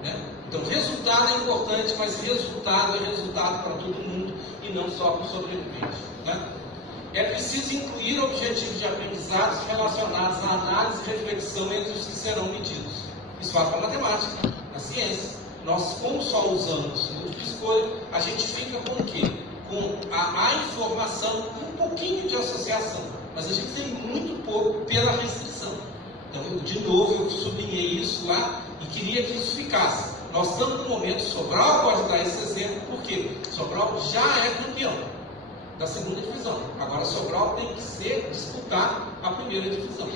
Né? Então, resultado é importante, mas resultado é resultado para todo mundo e não só para o sobrevivente. Né? É preciso incluir objetivos de aprendizados relacionados à análise e reflexão entre os que serão medidos. Isso vale para a matemática, a ciência. Nós, como só usamos múltipla escolha, a gente fica com o quê? Com a informação, um pouquinho de associação, mas a gente tem muito pouco pela restrição. Então, de novo, eu sublinhei isso lá e queria que isso ficasse. Nós estamos no momento, Sobral pode dar esse exemplo, porque Sobral já é campeão da segunda divisão. Agora, Sobral tem que disputar a primeira divisão.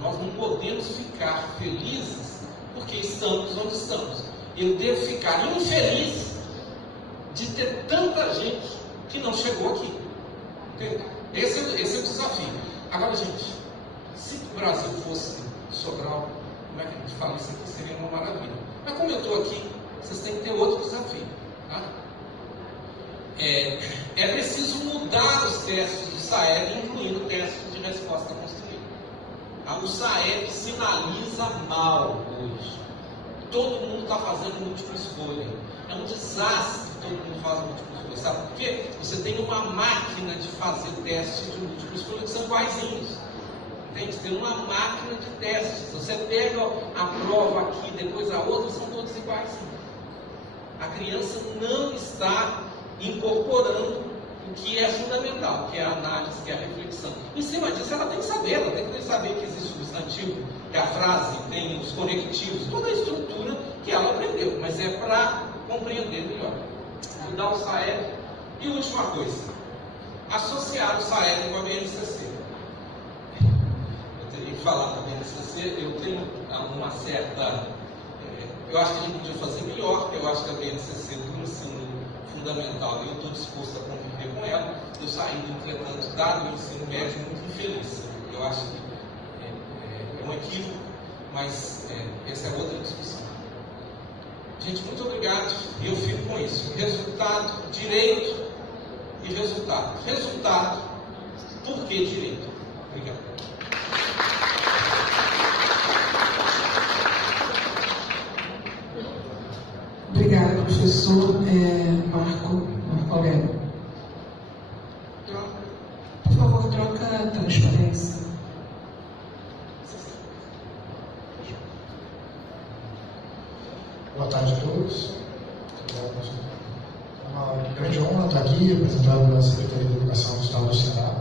Nós não podemos ficar felizes porque estamos onde estamos. Eu devo ficar infeliz de ter tanta gente que não chegou aqui. Entendeu? Esse é o desafio. Agora, gente, se o Brasil fosse Sobral, como é que a gente fala isso aqui? Seria uma maravilha. Mas como eu estou aqui, vocês têm que ter outro desafio. Tá? É preciso mudar os testes do SAEB, incluindo testes de resposta construída. O SAEB sinaliza mal hoje. Todo mundo está fazendo múltipla escolha. É um desastre que todo mundo faz múltipla escolha. Sabe por quê? Você tem uma máquina de fazer testes de múltipla escolha que são iguaizinhos. Entende? Tem uma máquina de testes. Você pega a prova aqui, depois a outra, são todos iguaizinhos. A criança não está incorporando o que é fundamental, que é a análise, que é a reflexão. Em cima disso, ela tem que saber, ela tem que saber que existe o substantivo, que a frase tem os conectivos, toda a estrutura que ela aprendeu, mas é para compreender melhor. Mudar o SAEB. E última coisa, associar o SAEB com a BNCC. Eu teria que falar da BNCC, eu tenho uma certa... eu acho que a gente podia fazer melhor, eu acho que a BNCC do ensino fundamental, e eu estou disposto a conviver com ela. Eu saí, entretanto, dado o ensino médio, muito infeliz. Eu acho que é um equívoco, mas essa é outra discussão. Gente, muito obrigado. Eu fico com isso. Resultado, direito e resultado. Resultado, por que direito? Obrigado. Obrigada, professor Marco Aurélio. Por favor, troca a transparência. Boa tarde a todos. É uma grande honra estar aqui apresentando a Secretaria de Educação do Estado do Ceará.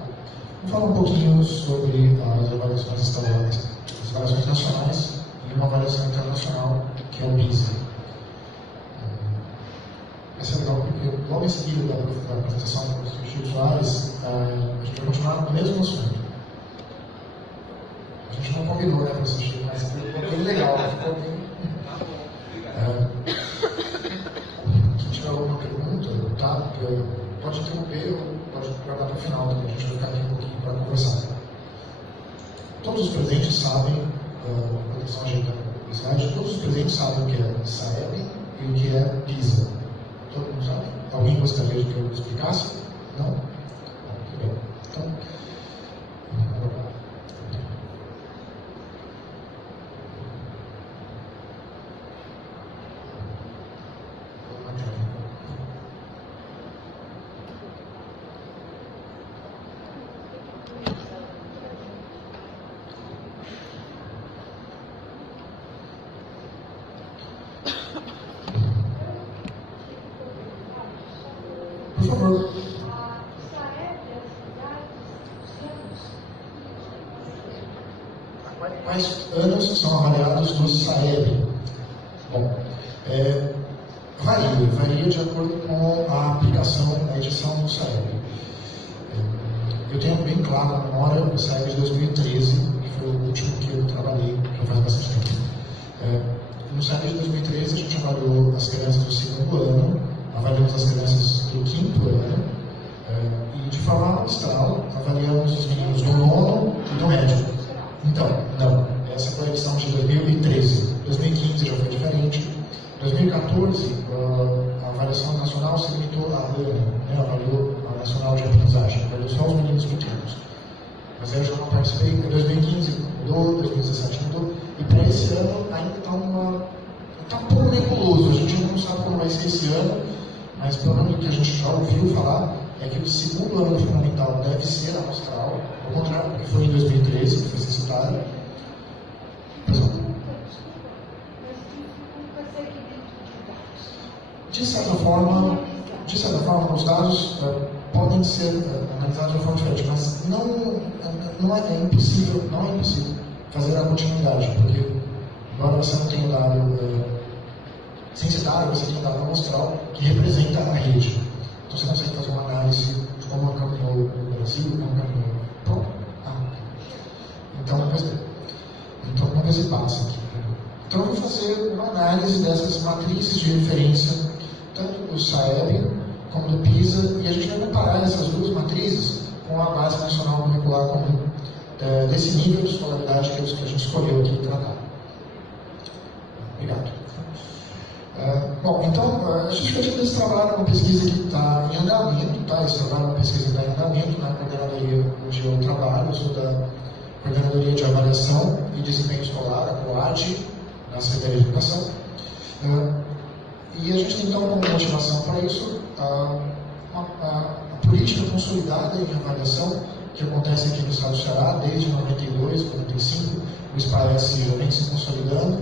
Vou falar um pouquinho sobre as avaliações estaduais, as avaliações nacionais e uma avaliação internacional, que é o PISA. Vai ser legal porque logo em seguida da apresentação do professor Chico Soares, a gente vai continuar no mesmo assunto. A gente não combinou, né, professor Chico, mas ficou bem legal, ficou bem... Se tiver alguma pergunta, tá? Pode interromper ou pode guardar para o final também. A gente vai ficar aqui um pouquinho para conversar. Todos os presentes sabem, proteção ajeitando o slide, todos os presentes sabem o que é SAEB e o que é PISA. Todo mundo sabe? Alguém gostaria de que eu explicasse? Não? Muito bem. Então, por favor. Quais anos são avaliados no SAEB? Bom, varia de acordo com a aplicação, a edição do SAEB. Eu tenho bem claro na memória o SAEB de 2013, que foi o último que eu trabalhei, já faz bastante tempo. No SAEB de 2013 a gente avaliou as crianças do segundo ano, avaliamos as crianças do quinto ano, e de forma amostral avaliamos os meninos do nono e do médio. Então, não, essa foi a edição de 2013. 2015 já foi diferente. 2014, a avaliação nacional se limitou à ANA, avaliou a Nacional de Aprendizagem, avaliou só os meninos pequenos. Mas aí eu já não participei. Em 2015 mudou, 2017 mudou. E para esse ano ainda está um pouco nebuloso. A gente ainda não sabe como vai ser esse ano, mas pelo menos o que a gente já ouviu falar é que o segundo ano fundamental deve ser amostral, ao contrário do que foi em 2013, que foi censitário. De certa forma, os dados podem ser analisados de uma forma diferente, mas não é impossível fazer a continuidade, porque agora você não tem um dado censitário, você tem um dado amostral que representa a rede. Então você consegue fazer uma análise de como caminhou no Brasil, como caminhou. Pronto. Então vamos ver se passa aqui. Então eu vou fazer uma análise dessas matrizes de referência, tanto do SAEB como do PISA, e a gente vai comparar essas duas matrizes com a Base Nacional Curricular Comum, desse nível de escolaridade que a gente escolheu aqui tratar. Obrigado. Bom, então, a justificativa desse trabalho é uma pesquisa que está em andamento, tá? Esse trabalho é uma pesquisa que está em andamento na coordenadoria onde eu trabalho. Eu sou da Coordenadoria de Avaliação e Desempenho Escolar, a COAD, na Secretaria de Educação. E a gente tem, então, como motivação para isso, a política consolidada em avaliação, que acontece aqui no estado do Ceará desde 92, 95, o SPAES já vem se consolidando,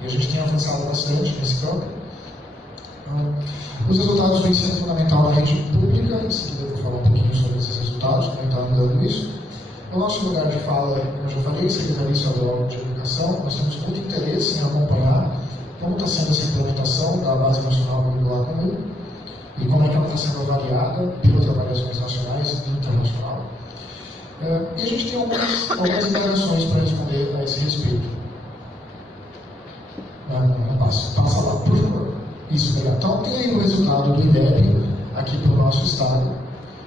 e a gente tem avançado bastante nesse campo. Os resultados vêm sendo fundamental na rede pública, em seguida eu vou falar um pouquinho sobre esses resultados, como está andando isso. No nosso lugar de fala, como eu já falei, Secretaria Estadual de Educação, nós temos muito interesse em acompanhar como está sendo essa implementação da Base Nacional Curricular Comum e como é que ela está sendo avaliada pelas avaliações nacionais e internacional. E a gente tem algumas indagações para responder a esse respeito. Não passa lá, por favor. Isso, legal. Então, tem aí o resultado do IDEB aqui para o nosso estado,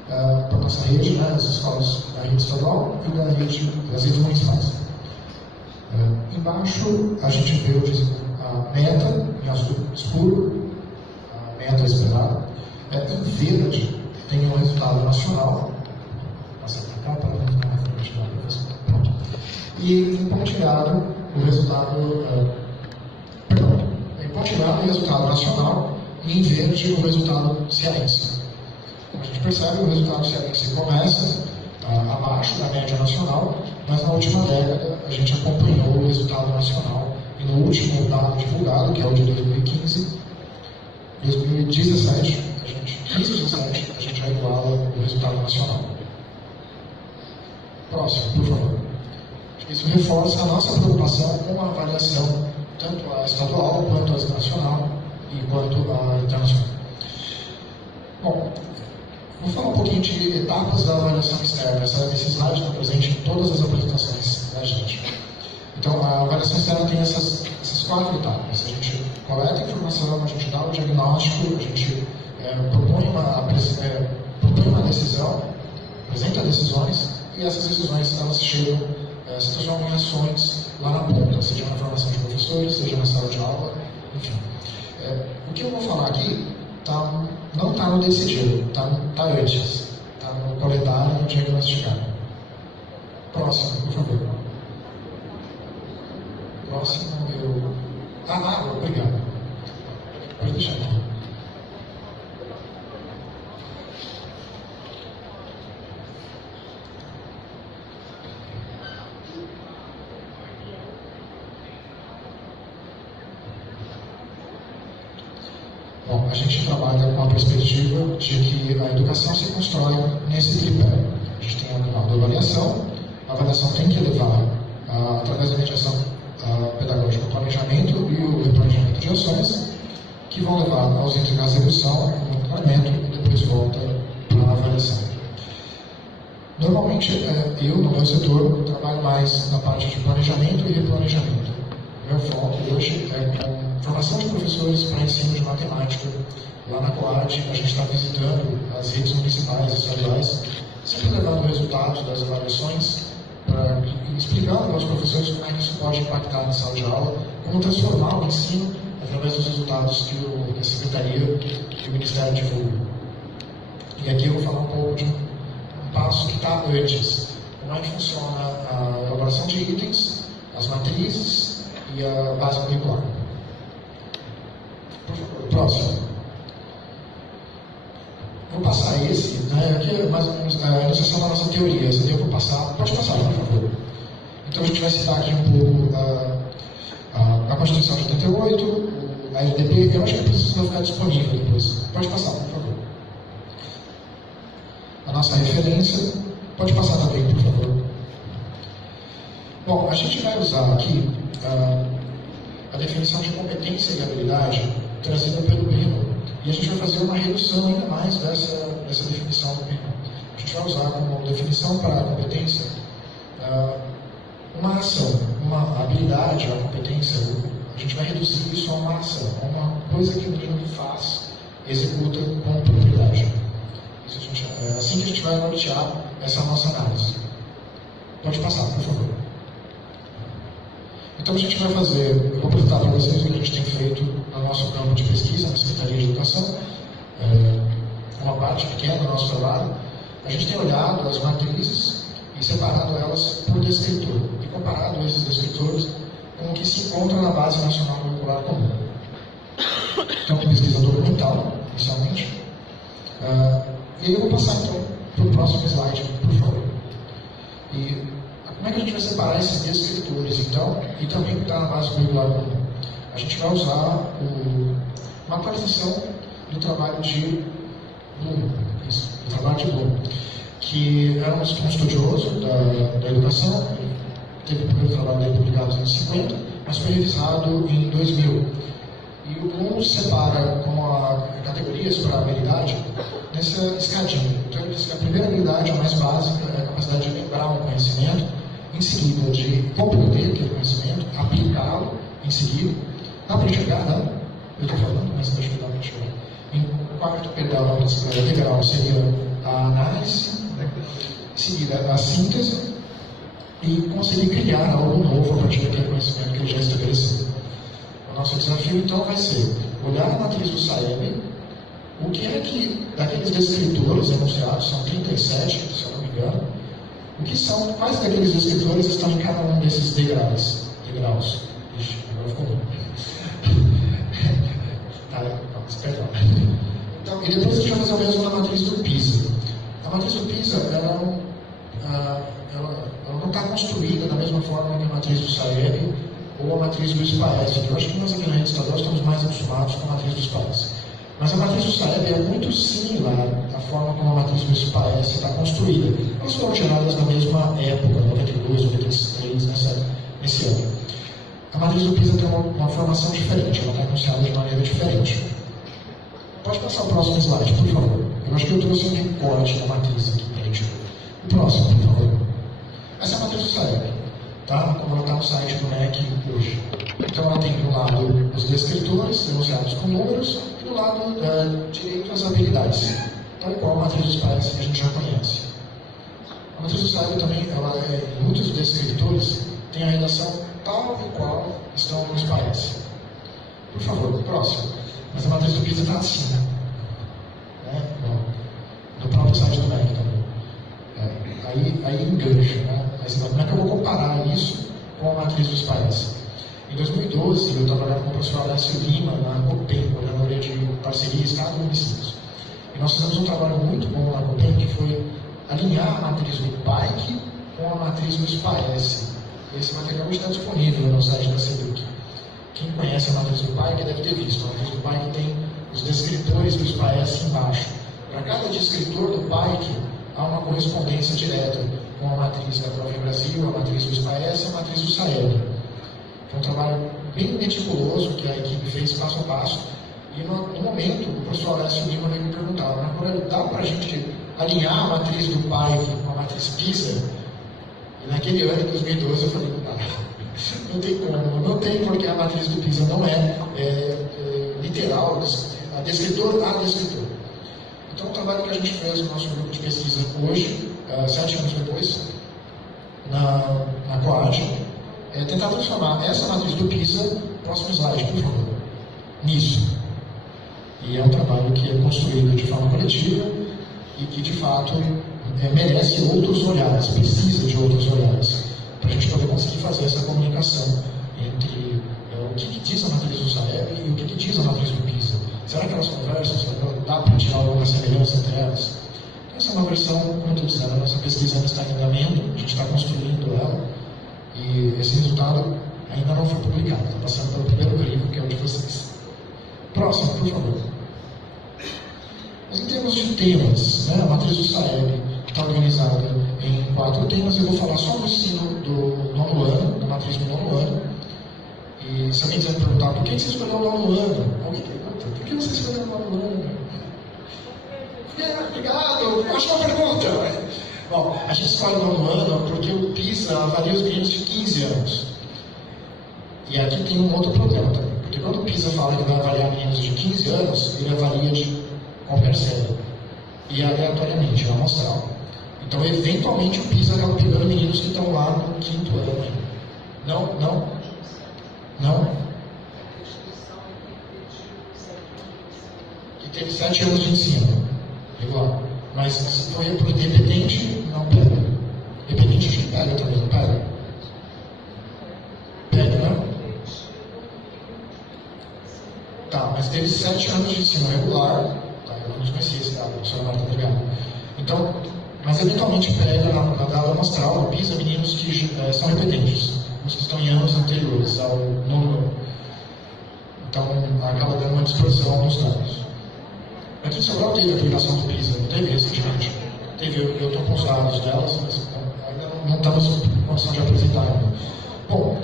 para a nossa rede, né, as escolas da rede estadual e das redes municipais. Embaixo, a gente vê a meta, em azul escuro, a meta esperada. Em verde, tem o resultado nacional. Passa para cá, para não ficar na frente da professora. Pronto. E em pontilhado, o resultado. Pontilhado o resultado nacional e em verde o resultado cearense. Como a gente percebe, o resultado cearense começa abaixo da média nacional, mas na última década a gente acompanhou o resultado nacional e no último dado divulgado, que é o de 2015, 2017, 2017 a gente já iguala o resultado nacional. Próximo, por favor. Isso reforça a nossa preocupação com a avaliação tanto a estadual, quanto a nacional e quanto a internacional. Bom, vou falar um pouquinho de etapas da avaliação externa. Esse slide está presente em todas as apresentações da gente. Então, a avaliação externa tem essas 4 etapas. A gente coleta informação, a gente dá o diagnóstico, a gente propõe uma decisão, apresenta decisões, e essas decisões elas se transformam em ações lá na ponta, seja na formação de professores, seja na sala de aula, enfim. O que eu vou falar aqui não está no decidir, está antes, está no coletar e no diagnosticar. Próximo, por favor. Próximo, obrigado. Pode deixar aqui. Bom, a gente trabalha com a perspectiva de que a educação se constrói nesse tripé. A gente tem a avaliação tem que levar, através da mediação pedagógica, o planejamento e o replanejamento de ações, que vão levar aos entes da execução, o planejamento e depois volta para a avaliação. Normalmente, eu, no meu setor, trabalho mais na parte de planejamento e replanejamento. O meu foco hoje é com formação de professores para ensino de matemática. Lá na COAD, a gente está visitando as redes municipais e estaduais, sempre levando resultados das avaliações, explicando aos professores como é que isso pode impactar na sala de aula, como transformar o ensino através dos resultados que a Secretaria e o Ministério divulgam. E aqui eu vou falar um pouco de um passo que está antes. como é que funciona a elaboração de itens, as matrizes e a base molecular. Por favor, próximo. Vou passar esse, né, aqui é mais ou menos a ilustração da nossa teoria. Esse aqui eu vou passar, pode passar, por favor. Então a gente vai citar aqui um pouco a Constituição de 88, a LDP, eu acho que precisa ficar disponível depois. Pode passar, por favor. A nossa referência, pode passar também, por favor. Bom, a gente vai usar aqui a definição de competência e habilidade trazida pelo Brino, e a gente vai fazer uma redução ainda mais dessa definição do Brino. A gente vai usar como definição para a competência uma ação, uma habilidade, a competência, a gente vai reduzir isso a uma ação, a uma coisa que o Brino faz, executa com propriedade. É assim que a gente vai nortear essa nossa análise. Pode passar, por favor. Então a gente vai fazer, eu vou apresentar para vocês o que a gente tem feito no nosso campo de pesquisa, na Secretaria de Educação, uma parte pequena do nosso trabalho. A gente tem olhado as matrizes e separado elas por descritor, e comparado esses descritores com o que se encontra na Base Nacional Molecular Comum. Então, pesquisa documental, inicialmente. E aí eu vou passar então para o próximo slide, por favor. E como é que a gente vai separar esses descritores, então, e também está na base molecular comum? A gente vai usar uma atualização do trabalho de Bloom, do trabalho de Bloom, que era um estudioso da educação, teve o primeiro trabalho dele publicado nos anos 50, mas foi revisado em 2000. E o Bloom separa como categorias para habilidade nessa escadinha. Então ele diz que a primeira habilidade, a mais básica, é a capacidade de lembrar um conhecimento, em seguida de compreender aquele conhecimento, aplicá-lo em seguida. Dá para enxergar, não? Eu estou falando, mas acho que dá para enxergar. Em quarto degrau seria a análise, em seguida a síntese e conseguir criar algo novo a partir daquele conhecimento que ele já estabeleceu. O nosso desafio então vai ser olhar a matriz do Saeb, o que é que daqueles descritores enunciados, são 37, se eu não me engano, quais daqueles descritores estão em cada um desses degraus? Ixi, agora ficou bom. Perdão. Então, e depois a gente vai fazer o mesmo na matriz do PISA. A matriz do PISA, ela não está construída da mesma forma que a matriz do Saeb ou a matriz do SPAES. Eu acho que nós aqui na rede estadual estamos mais acostumados com a matriz do SPAES. Mas a matriz do Saeb é muito similar à forma como a matriz do SPAES está construída. Elas foram geradas na mesma época, 92, 93, nesse ano. A matriz do PISA tem uma formação diferente, ela está anunciada de maneira diferente. Pode passar o próximo slide, por favor. Eu acho que eu trouxe um recorte da matriz aqui para a gente ver. O próximo, por favor. Essa é a matriz do Saeb, tá? Como ela está no site do MEC hoje. Então ela tem do lado os descritores, enunciados com números, e do lado direito as habilidades, tal qual a matriz dos pares que a gente já conhece. A matriz do Saeb também, muitos descritores têm a redação tal e qual estão nos pares. Por favor, próximo. Mas a matriz do PISA está assim, né? No próprio site do MEC também. Aí engancha, né? Como é que eu vou comparar isso com a matriz dos pares? Em 2012, eu trabalhava com o professor Alessio Lima na COPEM, Coordenadoria de Parceria Estado e Municípios. E nós fizemos um trabalho muito bom na COPEM, que foi alinhar a matriz do PAIC com a matriz do SPAES. Esse material está disponível no site da CEDUC. Quem conhece a matriz do PAIC deve ter visto. A matriz do PAIC tem os descritores do SPAES embaixo. Para cada descritor do PAIC, há uma correspondência direta com a matriz da Prova em Brasil, a matriz do SPAES e a matriz do Saeb. Foi um trabalho bem meticuloso que a equipe fez passo a passo. E no momento, o professor Alessio Lima veio me perguntar, dá para a gente alinhar a matriz do PAIC com a matriz PISA? E naquele ano, em 2012, eu falei, não tem como, não tem, porque a matriz do PISA não é literal, a descritor a descritor. Então, o trabalho que a gente fez no nosso grupo de pesquisa hoje, 7 anos depois, na COAD, é tentar transformar essa matriz do PISA, próximo slide, por favor, nisso. E é um trabalho que é construído de forma coletiva e que, de fato, merece outros olhares, precisa de outros olhares, para a gente poder conseguir fazer essa comunicação entre o que diz a matriz do Saeb e o que diz a matriz do PISA. Será que elas conversam? Dá para tirar alguma semelhança entre elas? Essa é uma versão, como eu estou dizendo, a nossa pesquisa ainda está em andamento, a gente está construindo ela, e esse resultado ainda não foi publicado, está passando pelo primeiro crivo, que é o de vocês. Próximo, por favor. Mas em termos de temas, a matriz do Saeb está organizada em 4 temas. Eu vou falar só do ensino do nono ano, da matriz do nono ano. E se alguém quiser me perguntar por que você escolheu o nono ano, alguém pergunta, por que você escolheu o nono ano? Obrigado, ótima pergunta. Bom, a gente escolhe o nono ano porque o PISA avalia os meninos de 15 anos. E aqui tem um outro problema também, porque quando o PISA fala que vai avaliar meninos de 15 anos, ele avalia de qualquer série, e aleatoriamente, é amostral. Então, eventualmente, o PISA acaba pegando meninos que estão lá no 5º ano. Não? Que teve 7 anos de ensino, igual. Mas se foi por independente, não pega. Independente a gente pega também, não pega? Pega, não? Tá, mas teve 7 anos de ensino regular. Eu não conhecia esse dado, a professora Marta, obrigado. Então, mas eventualmente pega na dada amostral, no PISA, meninos que são repetentes, os que estão em anos anteriores ao nono ano. Então, acaba dando uma distorção nos dados. Aqui em Sobral teve a aplicação do PISA, não teve recentemente. Teve, eu estou com os dados delas, mas ainda não estamos em condição de apresentar ainda. Bom,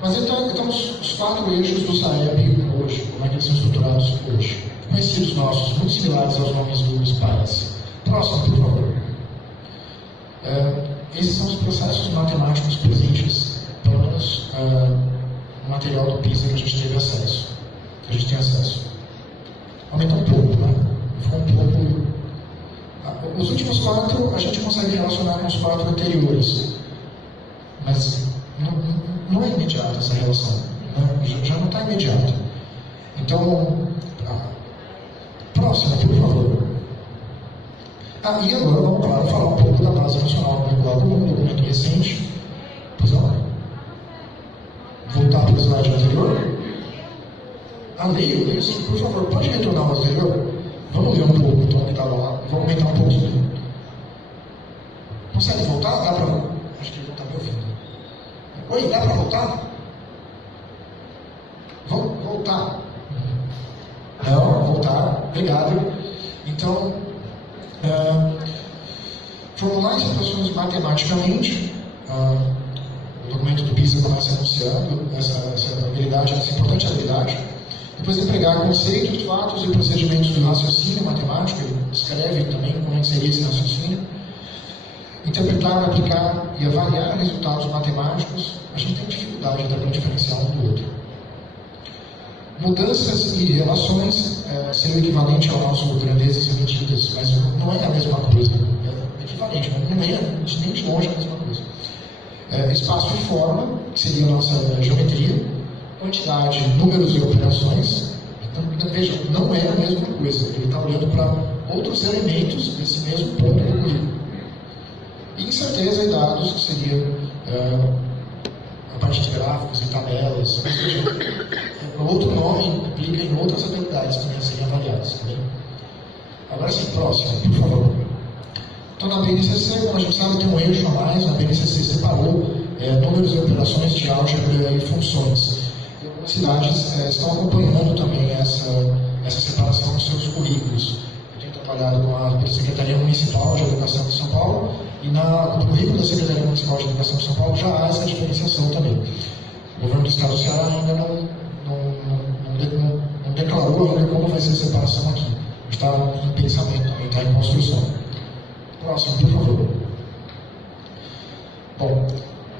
mas então os 4 eixos do Saeb hoje, como é que eles são estruturados hoje? Conhecidos nossos, muito similares aos nomes dos pais. Próximo, por favor. Esses são os processos matemáticos presentes, pelo menos no material do PISA que a gente teve acesso. Que a gente tem acesso. Aumentou um pouco, né? Ficou um pouco. Os últimos 4 a gente consegue relacionar com os 4 anteriores. Mas não é imediata essa relação. Né? Já não está imediata. Então, próximo, por favor. E agora vamos, claro, falar um pouco da Base Nacional Curricular Comum, um documento recente. Pois não? Voltar para o slide anterior. Leio sim, por favor, pode retornar ao anterior? Vamos ler um pouco então o que estava lá. Vou comentar um pouquinho. Consegue voltar? Dá para. Acho que ele não está me ouvindo. Oi, dá para voltar? Voltar. Não, voltar. Obrigado. Então, formular situações matematicamente. O documento do PISA começa anunciando essa habilidade, essa importante habilidade. Depois empregar conceitos, fatos e procedimentos do raciocínio matemático. Ele descreve também como seria esse raciocínio. Interpretar, aplicar e avaliar resultados matemáticos. A gente tem dificuldade até para diferenciar um do outro. Mudanças e relações seria o equivalente ao nosso grandezas e medidas, mas não é a mesma coisa. É equivalente, mas não é nem de longe a mesma coisa. Espaço e forma, que seria a nossa geometria. Quantidade, números e operações. Então, veja, não é a mesma coisa. Ele está olhando para outros elementos desse mesmo ponto do currículo. E incerteza e dados, que seria a parte de gráficos e tabelas. Ou seja, outro nome implica em outras habilidades também seriam avaliadas. Também. Agora sim, próximo, por favor. Então, na BNCC, como a gente sabe, tem um eixo a mais. A BNCC separou números e operações de álgebra e funções. E algumas cidades estão acompanhando também essa separação nos seus currículos. Eu tenho trabalhado com a Secretaria Municipal de Educação de São Paulo e no currículo da Secretaria Municipal de Educação de São Paulo já há essa diferenciação também. O governo do Estado do Ceará ainda não declarou ainda como vai ser a separação aqui. Está em pensamento, está em construção. Próximo, por favor. Bom,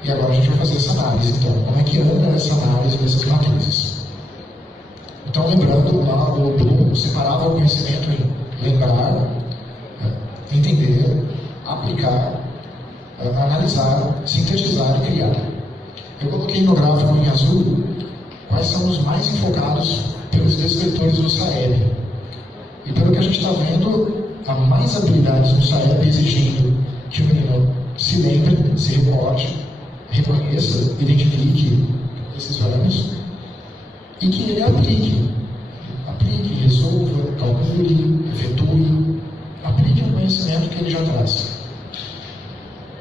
e agora a gente vai fazer essa análise, então. Como é que anda essa análise dessas matrizes? Então, lembrando, lá o Bloom separava o conhecimento em lembrar, entender, aplicar, analisar, sintetizar e criar. Eu coloquei no gráfico em azul quais são os mais enfocados pelos descritores do Saeb. E pelo que a gente está vendo, há mais habilidades no SAEB exigindo que o menino se lembre, se recorde, reconheça, identifique esses anos e que ele aplique, resolva, calcule, efetue, aplique o conhecimento que ele já traz.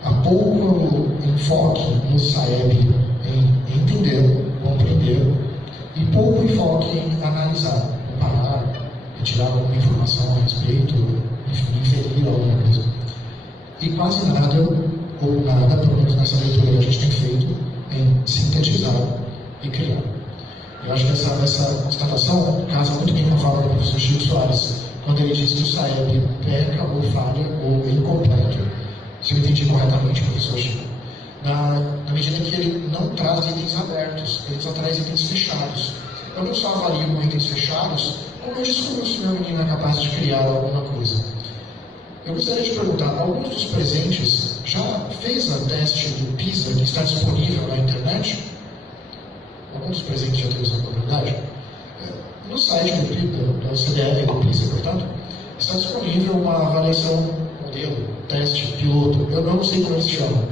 Há pouco enfoque no SAEB em entender, compreender, e pouco enfoque em analisar, comparar, retirar alguma informação a respeito, inferir alguma coisa. E quase nada, ou nada, pelo menos nessa leitura que a gente tem feito, em sintetizar e criar. Eu acho que essa constatação casa muito bem com a fala do professor Chico Soares, quando ele diz que o SAEB peca ou falha ou é incompleto. Se eu entendi corretamente, professor Chico. Na medida que ele não traz itens abertos, ele só traz itens fechados. Eu não só avalio com itens fechados, como eu descubro se o meu menino é capaz de criar alguma coisa. Eu gostaria de perguntar, alguns dos presentes já fez a teste do PISA que está disponível na internet? Alguns dos presentes já teve essa oportunidade? No site do CDF, do PISA, portanto, está disponível uma avaliação, modelo, teste, piloto, eu não sei como ele se chama,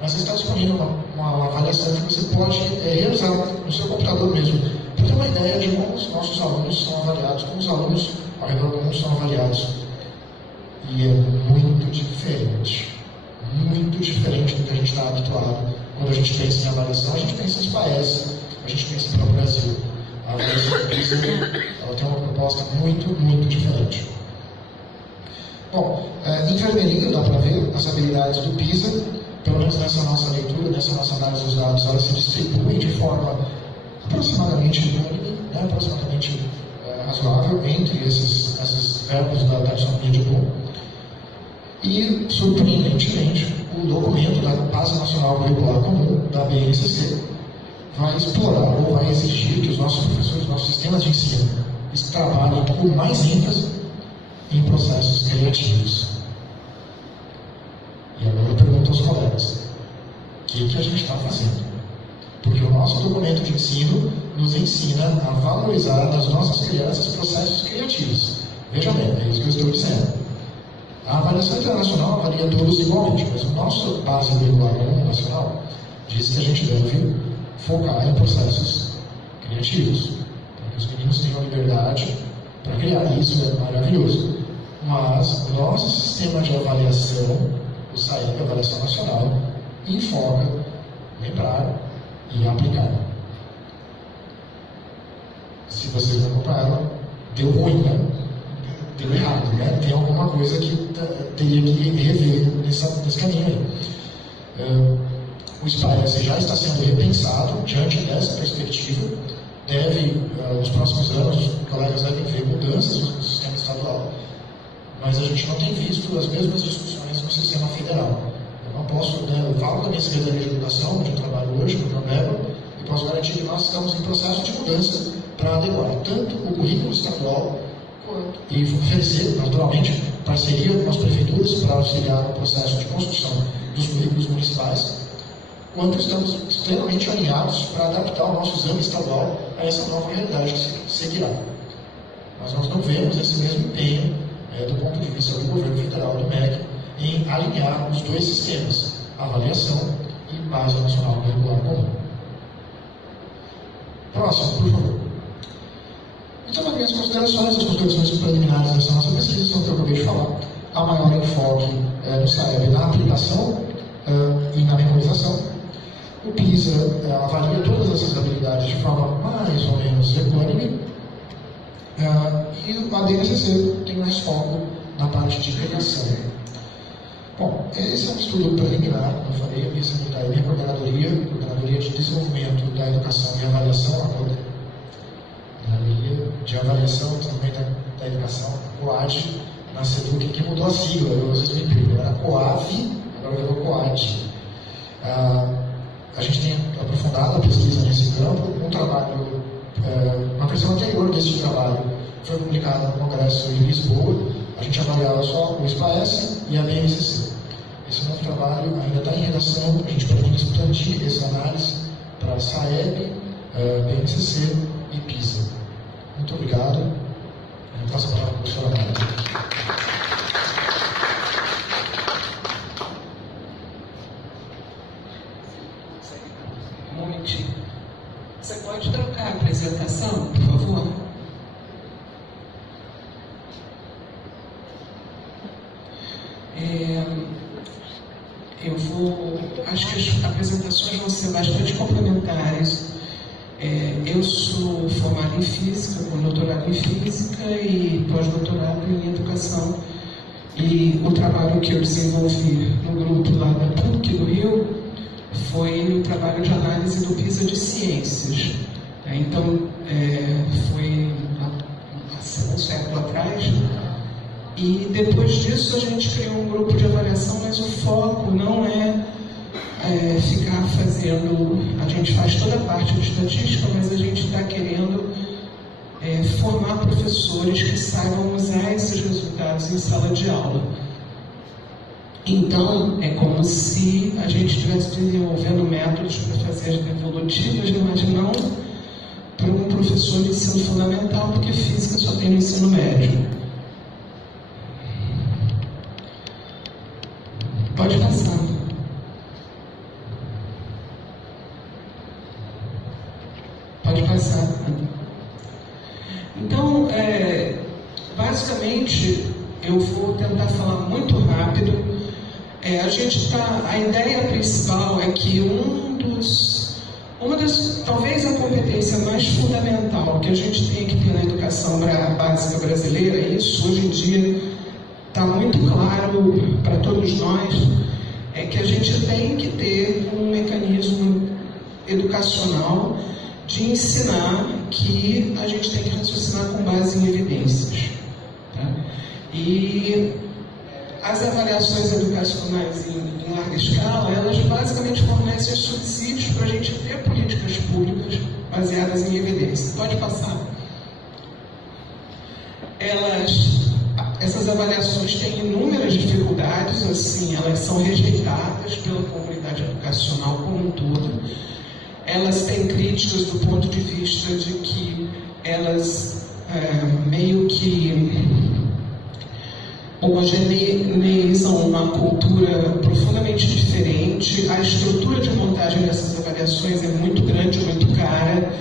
mas está disponível uma avaliação que você pode realizar no seu computador mesmo, para ter uma ideia de como os nossos alunos são avaliados, como os alunos ao redor do mundo são avaliados. E é muito diferente do que a gente está habituado. Quando a gente pensa em avaliação, a gente pensa em SPAES, a gente pensa no Brasil. A avaliação do PISA, ela tem uma proposta muito diferente. Bom, enfermeria, dá para ver as habilidades do PISA, pelo menos nessa nossa leitura, nessa nossa análise dos dados, elas se distribuem de forma aproximadamente unânime, aproximadamente razoável entre esses verbos da taxonomia de Bloom. E, surpreendentemente, o documento da Base Nacional Curricular Comum, da BNCC, vai explorar ou vai exigir que os nossos professores, nossos sistemas de ensino, trabalhem com mais ênfase em processos criativos. E agora eu pergunto aos colegas, o que a gente está fazendo? Porque o nosso documento de ensino nos ensina a valorizar nas nossas crianças processos criativos. Veja bem, é isso que eu estou dizendo. A avaliação internacional avalia todos igualmente, mas o nosso base curricular comum nacional diz que a gente deve focar em processos criativos, para que os meninos tenham liberdade para criar. Isso é maravilhoso. Mas o nosso sistema de avaliação, o SAEB, Avaliação Nacional, enfoca lembrar e aplicar. Se vocês não acompanharam, deu ruim, né? Deu errado, né? Tem alguma coisa que teria que rever nesse caminho aí. O SPAES já está sendo repensado diante dessa perspectiva. Nos próximos anos, os colegas devem ver mudanças no sistema estadual, mas a gente não tem visto as mesmas discussões no sistema federal. Eu não posso, eu falo da minha Secretaria de Educação, onde eu trabalho hoje, no Jombeba, e posso garantir que nós estamos em processo de mudança para adequar tanto o currículo estadual e oferecer, naturalmente, parceria com as prefeituras para auxiliar no processo de construção dos currículos municipais, quanto estamos extremamente alinhados para adaptar o nosso exame estadual a essa nova realidade que seguirá. Mas nós não vemos esse mesmo empenho, do ponto de vista do governo federal, do MEC, em alinhar os dois sistemas, avaliação e Base Nacional Curricular Comum. Próximo, por favor. Então, as minhas considerações, as considerações preliminares dessa nossa pesquisa são o que eu acabei de falar. Há maior enfoque no SAEB na aplicação e na memorização. O PISA avalia todas essas habilidades de forma mais ou menos equânime. E a BNCC tem mais foco na parte de criação. Bom, esse é um estudo preliminar, como eu falei, a minha coordenadoria de desenvolvimento da educação e avaliação, a coordenadoria de avaliação também da educação, a COAD, na CEDUC, que mudou a sigla, eu às vezes me pergunto, era COAV, agora virou COAD. A gente tem aprofundado a pesquisa nesse campo, uma versão anterior desse trabalho foi publicada no Congresso em Lisboa, a gente avaliava só o SPAES e a BNCC. Esse novo trabalho ainda está em redação, a gente pretende expandir essa análise para SAEB, BNCC e PISA. Muito obrigado. Eu passo a palavra para a professora Mara. Acho que as apresentações vão ser bastante complementares. Eu sou formada em Física, com doutorado em Física e pós-doutorado em Educação. E o trabalho que eu desenvolvi no grupo lá da PUC do Rio foi o trabalho de análise do PISA de Ciências. Então, foi há um século atrás. E depois disso a gente criou um grupo de avaliação, mas o foco não é ficar fazendo... A gente faz toda a parte de estatística, mas a gente está querendo formar professores que saibam usar esses resultados em sala de aula. Então, é como se a gente estivesse desenvolvendo métodos para fazer as devolutivas, mas não para um professor de ensino fundamental, porque física só tem no ensino médio. Pode passar. Pode passar. Então, basicamente, eu vou tentar falar muito rápido. A ideia principal é que talvez a competência mais fundamental que a gente tem que ter na educação básica brasileira, isso hoje em dia está muito claro para todos nós, é que a gente tem que ter um mecanismo educacional de ensinar que a gente tem que raciocinar com base em evidências. Tá? E as avaliações educacionais em larga escala, elas basicamente fornecem subsídios para a gente ter políticas públicas baseadas em evidência. Pode passar. Essas avaliações têm inúmeras dificuldades, assim, elas são rejeitadas pela comunidade educacional como um todo. Elas têm críticas do ponto de vista de que elas meio que homogeneizam uma cultura profundamente diferente. A estrutura de montagem dessas avaliações é muito grande, muito cara.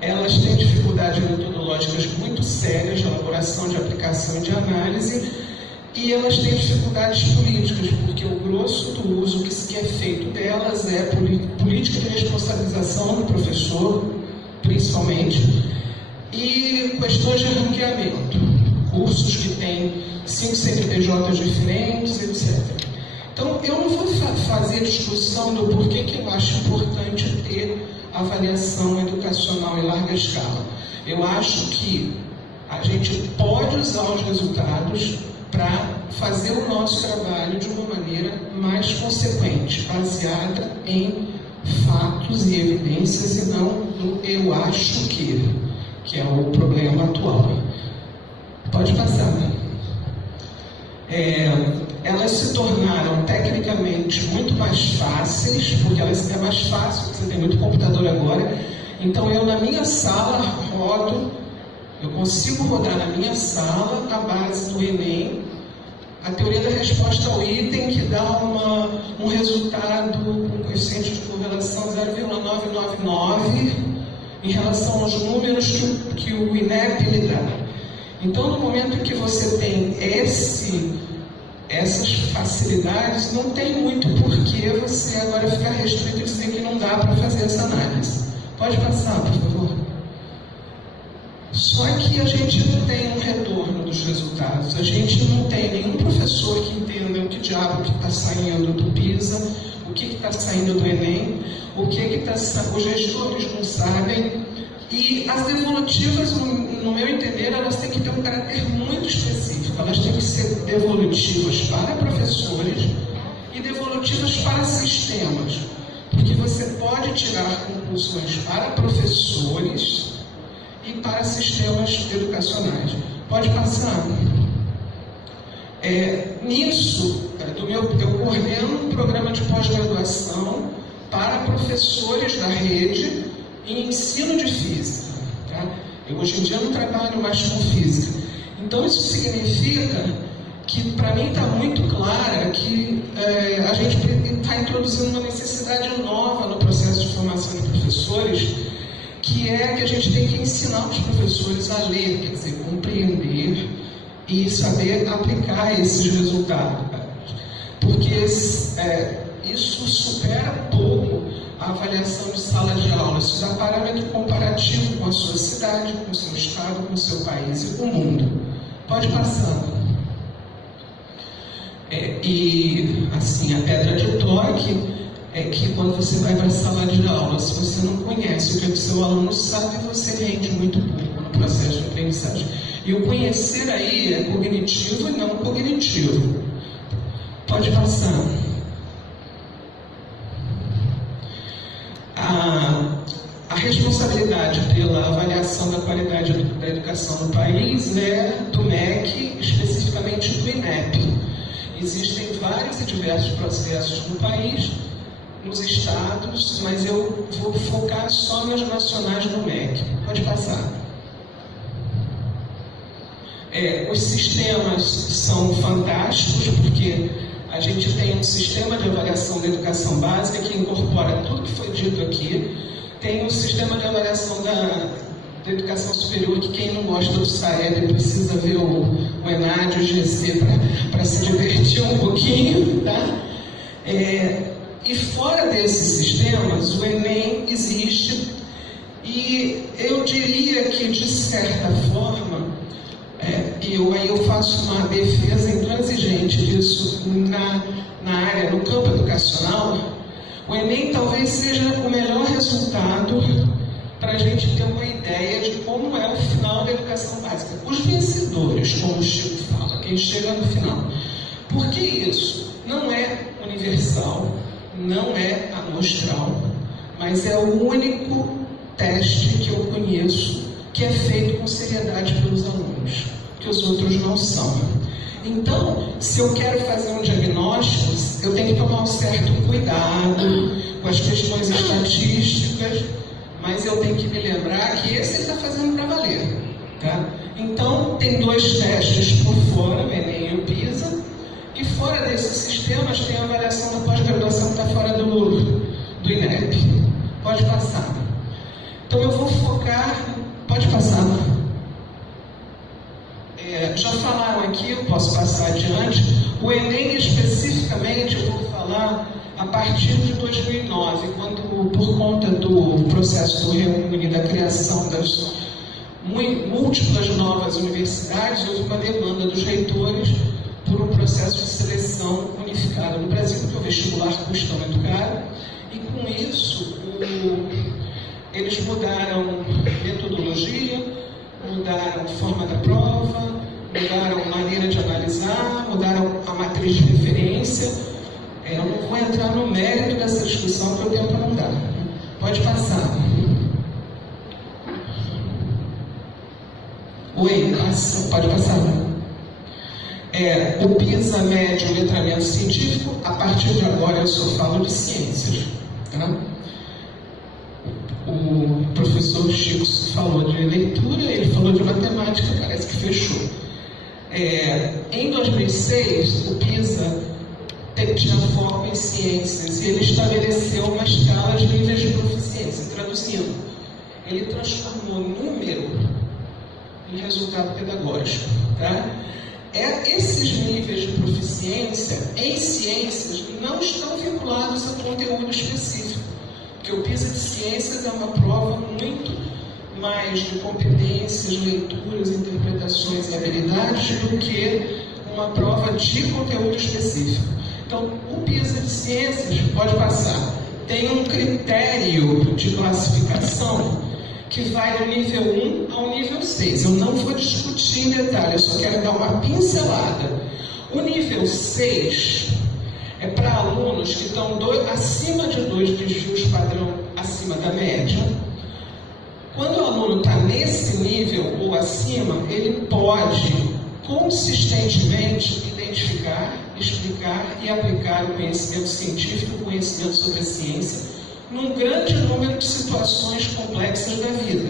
Elas têm dificuldades metodológicas muito sérias de elaboração, de aplicação e de análise, e elas têm dificuldades políticas, porque o grosso do uso que é feito delas é política de responsabilização do professor, principalmente, e questões de ranqueamento, cursos que têm 5 CNPJs diferentes, etc. Então, eu não vou fazer discussão do porquê que eu acho importante ter avaliação educacional em larga escala. Eu acho que a gente pode usar os resultados para fazer o nosso trabalho de uma maneira mais consequente, baseada em fatos e evidências e não do eu acho que é o problema atual. Pode passar. Elas se tornaram tecnicamente muito mais fáceis, porque é mais fácil, porque você tem muito computador agora. Então eu na minha sala eu consigo rodar na minha sala a base do Enem, a teoria da resposta ao item, que dá um resultado com coeficiente de correlação 0,999 em relação aos números que o INEP lhe dá. Então, no momento que você tem essas facilidades, não tem muito porquê você agora ficar restrito e dizer que não dá para fazer essa análise. Pode passar, por favor. Só que a gente não tem um retorno dos resultados. A gente não tem nenhum professor que entenda o que diabo que está saindo do PISA, o que está saindo do Enem, os gestores não sabem. E as devolutivas, no meu entender, elas têm que ter um caráter muito específico. Elas têm que ser devolutivas para professores e devolutivas para sistemas. Porque você pode tirar conclusões para professores e para sistemas educacionais. Pode passar. Nisso, eu coordeno um programa de pós-graduação para professores da rede em ensino de física. Tá? Eu hoje em dia não trabalho mais com física. Então isso significa que para mim está muito clara que a gente está introduzindo uma necessidade nova no processo de formação de professores, que é que a gente tem que ensinar os professores a ler, quer dizer, compreender e saber aplicar esses resultados, porque isso supera pouco a avaliação de sala de aula. Isso dá parâmetro comparativo com a sua cidade, com o seu estado, com o seu país e com o mundo. Pode passar. E, assim, a pedra de toque é que quando você vai para a sala de aula, se você não conhece o que o seu aluno sabe, você rende muito pouco no processo de aprendizagem. E o conhecer aí é cognitivo e não cognitivo. Pode passar. A responsabilidade pela avaliação da qualidade da educação no país é do MEC, especificamente do INEP. Existem vários e diversos processos no país, nos estados, mas eu vou focar só nas nacionais do MEC. Pode passar. Os sistemas são fantásticos, porque a gente tem um sistema de avaliação da educação básica que incorpora tudo que foi dito aqui. Tem um sistema de avaliação da educação superior, que quem não gosta do SAEB precisa ver o ENAD, o GC, para se divertir um pouquinho, tá? E fora desses sistemas, o Enem existe, e eu diria que, de certa forma, aí eu faço uma defesa intransigente disso na área, no campo educacional. O Enem talvez seja o melhor resultado para a gente ter uma ideia de como é o final da educação básica. Os vencedores, como o Chico fala, quem chega no final. Por que isso? Não é universal, não é amostral, mas é o único teste que eu conheço que é feito com seriedade pelos alunos, que os outros não são. Então, se eu quero fazer um diagnóstico, eu tenho que tomar um certo cuidado com as questões estatísticas, mas eu tenho que me lembrar que esse ele está fazendo para valer, tá? Então, tem 2 testes por fora, o Enem e o PISA, e fora desses sistemas tem a avaliação da pós-graduação que está fora do INEP. Pode passar. Então, eu vou focar... Pode passar. Já falaram aqui, eu posso passar adiante. O Enem, especificamente, eu vou falar a partir de 2009, quando, por conta do processo do Reúne, da criação das múltiplas novas universidades, houve uma demanda dos reitores por um processo de seleção unificado no Brasil, porque o vestibular custa muito caro, e com isso eles mudaram metodologia, mudaram forma da prova, mudaram maneira de analisar, mudaram a matriz de referência. Eu não vou entrar no mérito dessa discussão, porque o tempo não dá. Pode passar. Oi, pode passar. O PISA mede o letramento científico. A partir de agora eu só falo de ciências. Tá? O professor Chico falou de leitura, ele falou de matemática, parece que fechou. Em 2006, o PISA tinha foco em ciências, e ele estabeleceu uma escala de níveis de proficiência. Traduzindo, ele transformou número em resultado pedagógico. Tá? Esses níveis de proficiência em ciências não estão vinculados a conteúdo específico, porque o PISA de ciências é uma prova muito mais de competências, leituras, interpretações e habilidades do que uma prova de conteúdo específico. Então, o PISA de ciências, pode passar, tem um critério de classificação que vai do nível 1 ao nível 6. Eu não vou discutir em detalhe, eu só quero dar uma pincelada. O nível 6 é para alunos que estão acima de 2 desvios padrão acima da média. Quando o aluno está nesse nível ou acima, ele pode consistentemente identificar, explicar e aplicar o conhecimento científico, o conhecimento sobre a ciência, num grande número de situações complexas da vida.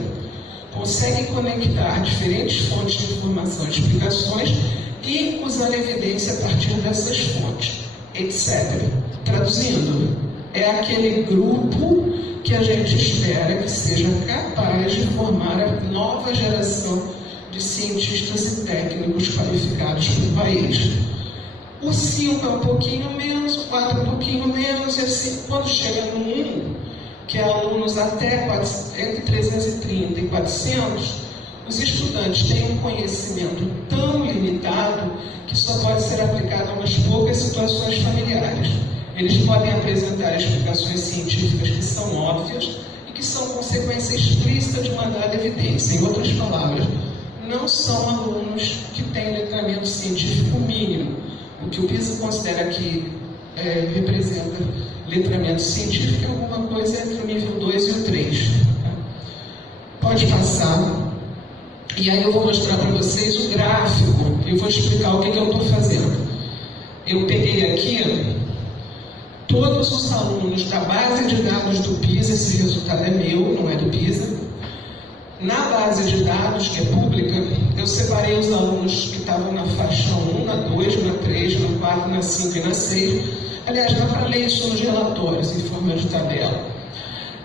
Consegue conectar diferentes fontes de informação e explicações e usar a evidência a partir dessas fontes, etc. Traduzindo, é aquele grupo que a gente espera que seja capaz de formar a nova geração de cientistas e técnicos qualificados para o país. O 5 é um pouquinho menos, o 4 é um pouquinho menos, e assim, quando chega no 1, que é alunos até entre 330 e 400, os estudantes têm um conhecimento tão limitado que só pode ser aplicado a umas poucas situações familiares. Eles podem apresentar explicações científicas que são óbvias e que são consequência explícita de uma dada evidência. Em outras palavras, não são alunos que têm letramento científico mínimo. O que o PISA considera que representa letramento científico é alguma coisa entre o nível 2 e o 3. Pode passar. E aí eu vou mostrar para vocês o gráfico e vou explicar o que eu estou fazendo. Eu peguei aqui todos os alunos da base de dados do PISA, esse resultado é meu, não é do PISA. Na base de dados, que é pública, eu separei os alunos que estavam na faixa 1, na 2, na 3, na 4, na 5 e na 6. Aliás, dá para ler isso nos relatórios, em forma de tabela.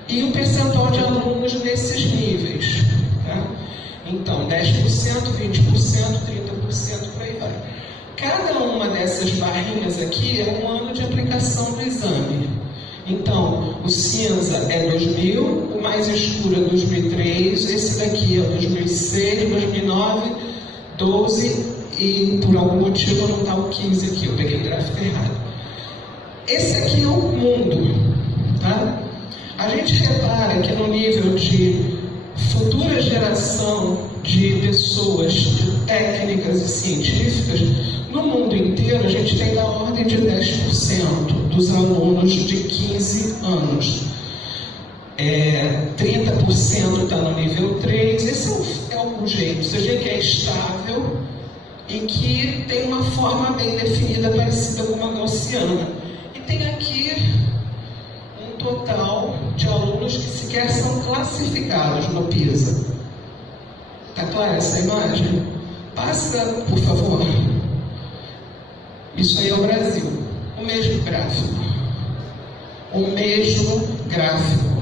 E o percentual de alunos nesses níveis. Tá? Então, 10%, 20%, 30%, por aí vai. Cada uma dessas barrinhas aqui é um ano de aplicação do exame. Então, o cinza é 2000, o mais escuro é 2003, esse daqui é 2006, 2009, 12 e por algum motivo não está o 15 aqui, eu peguei o gráfico errado. Esse aqui é o mundo, tá? A gente repara que no nível de futura geração de pessoas técnicas e científicas, no mundo inteiro a gente tem da ordem de 10% dos alunos de 15 anos. 30% está no nível 3, esse é o jeito, seja que é estável e que tem uma forma bem definida, parecida com uma gaussiana. E tem aqui um total de alunos que sequer são classificados no PISA. Está clara essa imagem? Passa, por favor. Isso aí é o Brasil. O mesmo gráfico. O mesmo gráfico.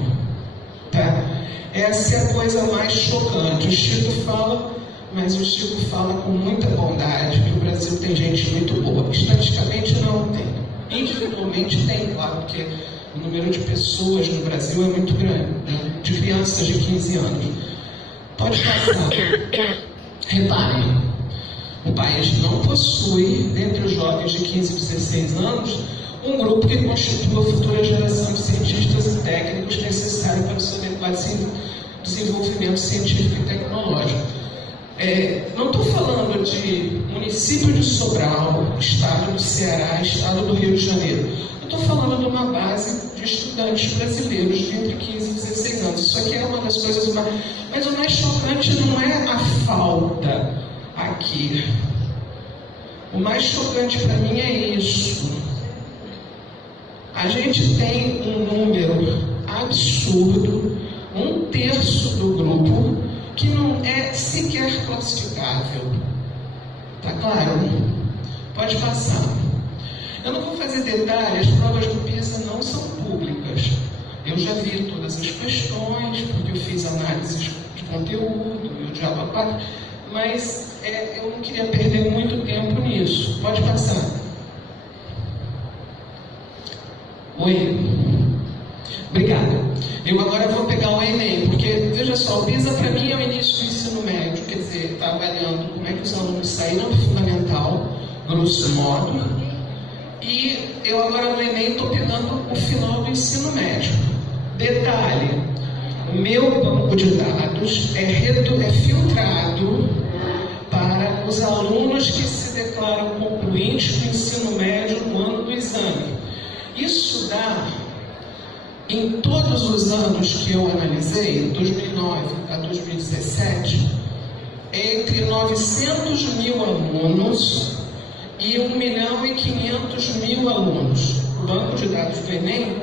Tá? Essa é a coisa mais chocante. O Chico fala, mas o Chico fala com muita bondade que o Brasil tem gente muito boa. Estatisticamente não tem. Individualmente tem, claro, porque o número de pessoas no Brasil é muito grande, né? De crianças de 15 anos. Pode passar. Reparem, o país não possui, dentre os jovens de 15 e 16 anos, um grupo que constitua a futura geração de cientistas e técnicos necessário para o seu adequado desenvolvimento científico e tecnológico. Não estou falando de município de Sobral, estado do Ceará, estado do Rio de Janeiro. Eu estou falando de uma base de estudantes brasileiros de entre 15 e 16 anos. Isso aqui é uma das coisas mais... Mas o mais chocante não é a falta aqui. O mais chocante para mim é isso. A gente tem um número absurdo, 1/3 do grupo, que não é sequer classificável. Tá claro? Pode passar. Eu não vou fazer detalhes, as provas do PISA não são públicas. Eu já vi todas as questões, porque eu fiz análises de conteúdo e o diabo 4, mas eu não queria perder muito tempo nisso. Pode passar. Oi. Obrigada. Eu agora vou pegar o Enem, porque, veja só, o PISA para mim é o início do ensino médio, quer dizer, está avaliando como é que os alunos saíram do fundamental, grosso modo, e eu agora no Enem estou pegando o final do ensino médio. Detalhe, o meu banco de dados é filtrado para os alunos que se declaram concluintes do ensino médio no ano do exame. Isso dá, em todos os anos que eu analisei, 2009 a 2017, entre 900 mil alunos e 1.500.000 alunos. O banco de dados do Enem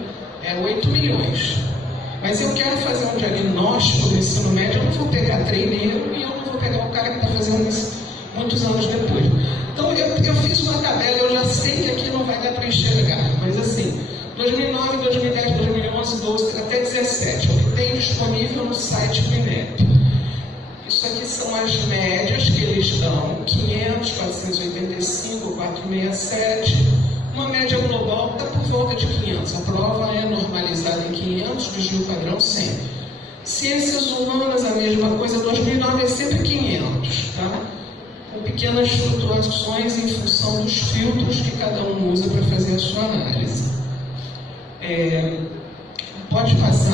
é 8 milhões. Mas eu quero fazer um diagnóstico do ensino médio, eu não vou pegar treineiro e eu não vou pegar o cara que está fazendo isso muitos anos depois. Então eu fiz uma tabela, eu já sei que aqui não vai dar para enxergar, mas assim, 2009, 2010, 2011, 12, até 17, é o que tem disponível no site do INEP. Isso Isso aqui são as médias que eles dão, 500, 485, 467. Uma média global está por volta de 500. A prova é normalizada em 500, desvio padrão 100. Ciências humanas, a mesma coisa, 2009 é sempre 500, tá? Com pequenas flutuações em função dos filtros que cada um usa para fazer a sua análise. Pode passar.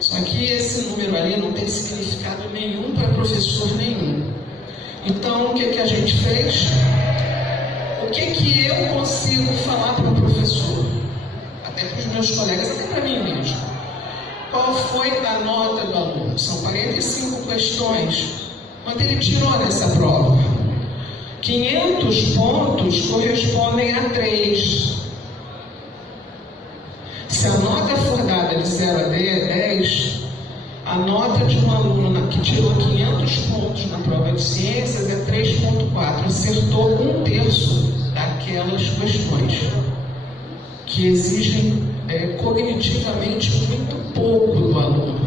Só que esse número ali não tem significado nenhum para professor nenhum. Então, o que a gente fez? O que eu consigo falar para o professor? Até para os meus colegas, até para mim mesmo. Qual foi a nota do aluno? São 45 questões. Quanto ele tirou nessa prova? 500 pontos correspondem a 3. Se a nota for dada de 0 a 10, a nota de um aluno que tirou 500 pontos na prova de ciências é 3,4. Acertou 1/3 daquelas questões, que exigem cognitivamente muito pouco do aluno.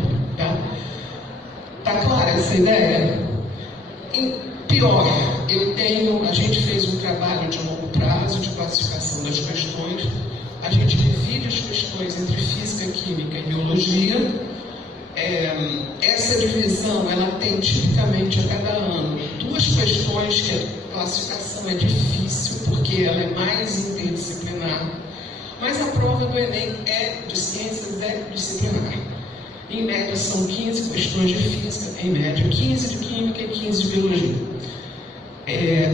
Tá clara essa ideia? Pior, a gente fez um trabalho de longo prazo de classificação das questões. A gente divide as questões entre física, química e biologia. Essa divisão, ela tem tipicamente a cada ano 2 questões que a classificação é difícil, porque ela é mais interdisciplinar. Mas a prova do Enem de ciências é disciplinar. Em média são 15 questões de física, em média 15 de química e 15 de biologia.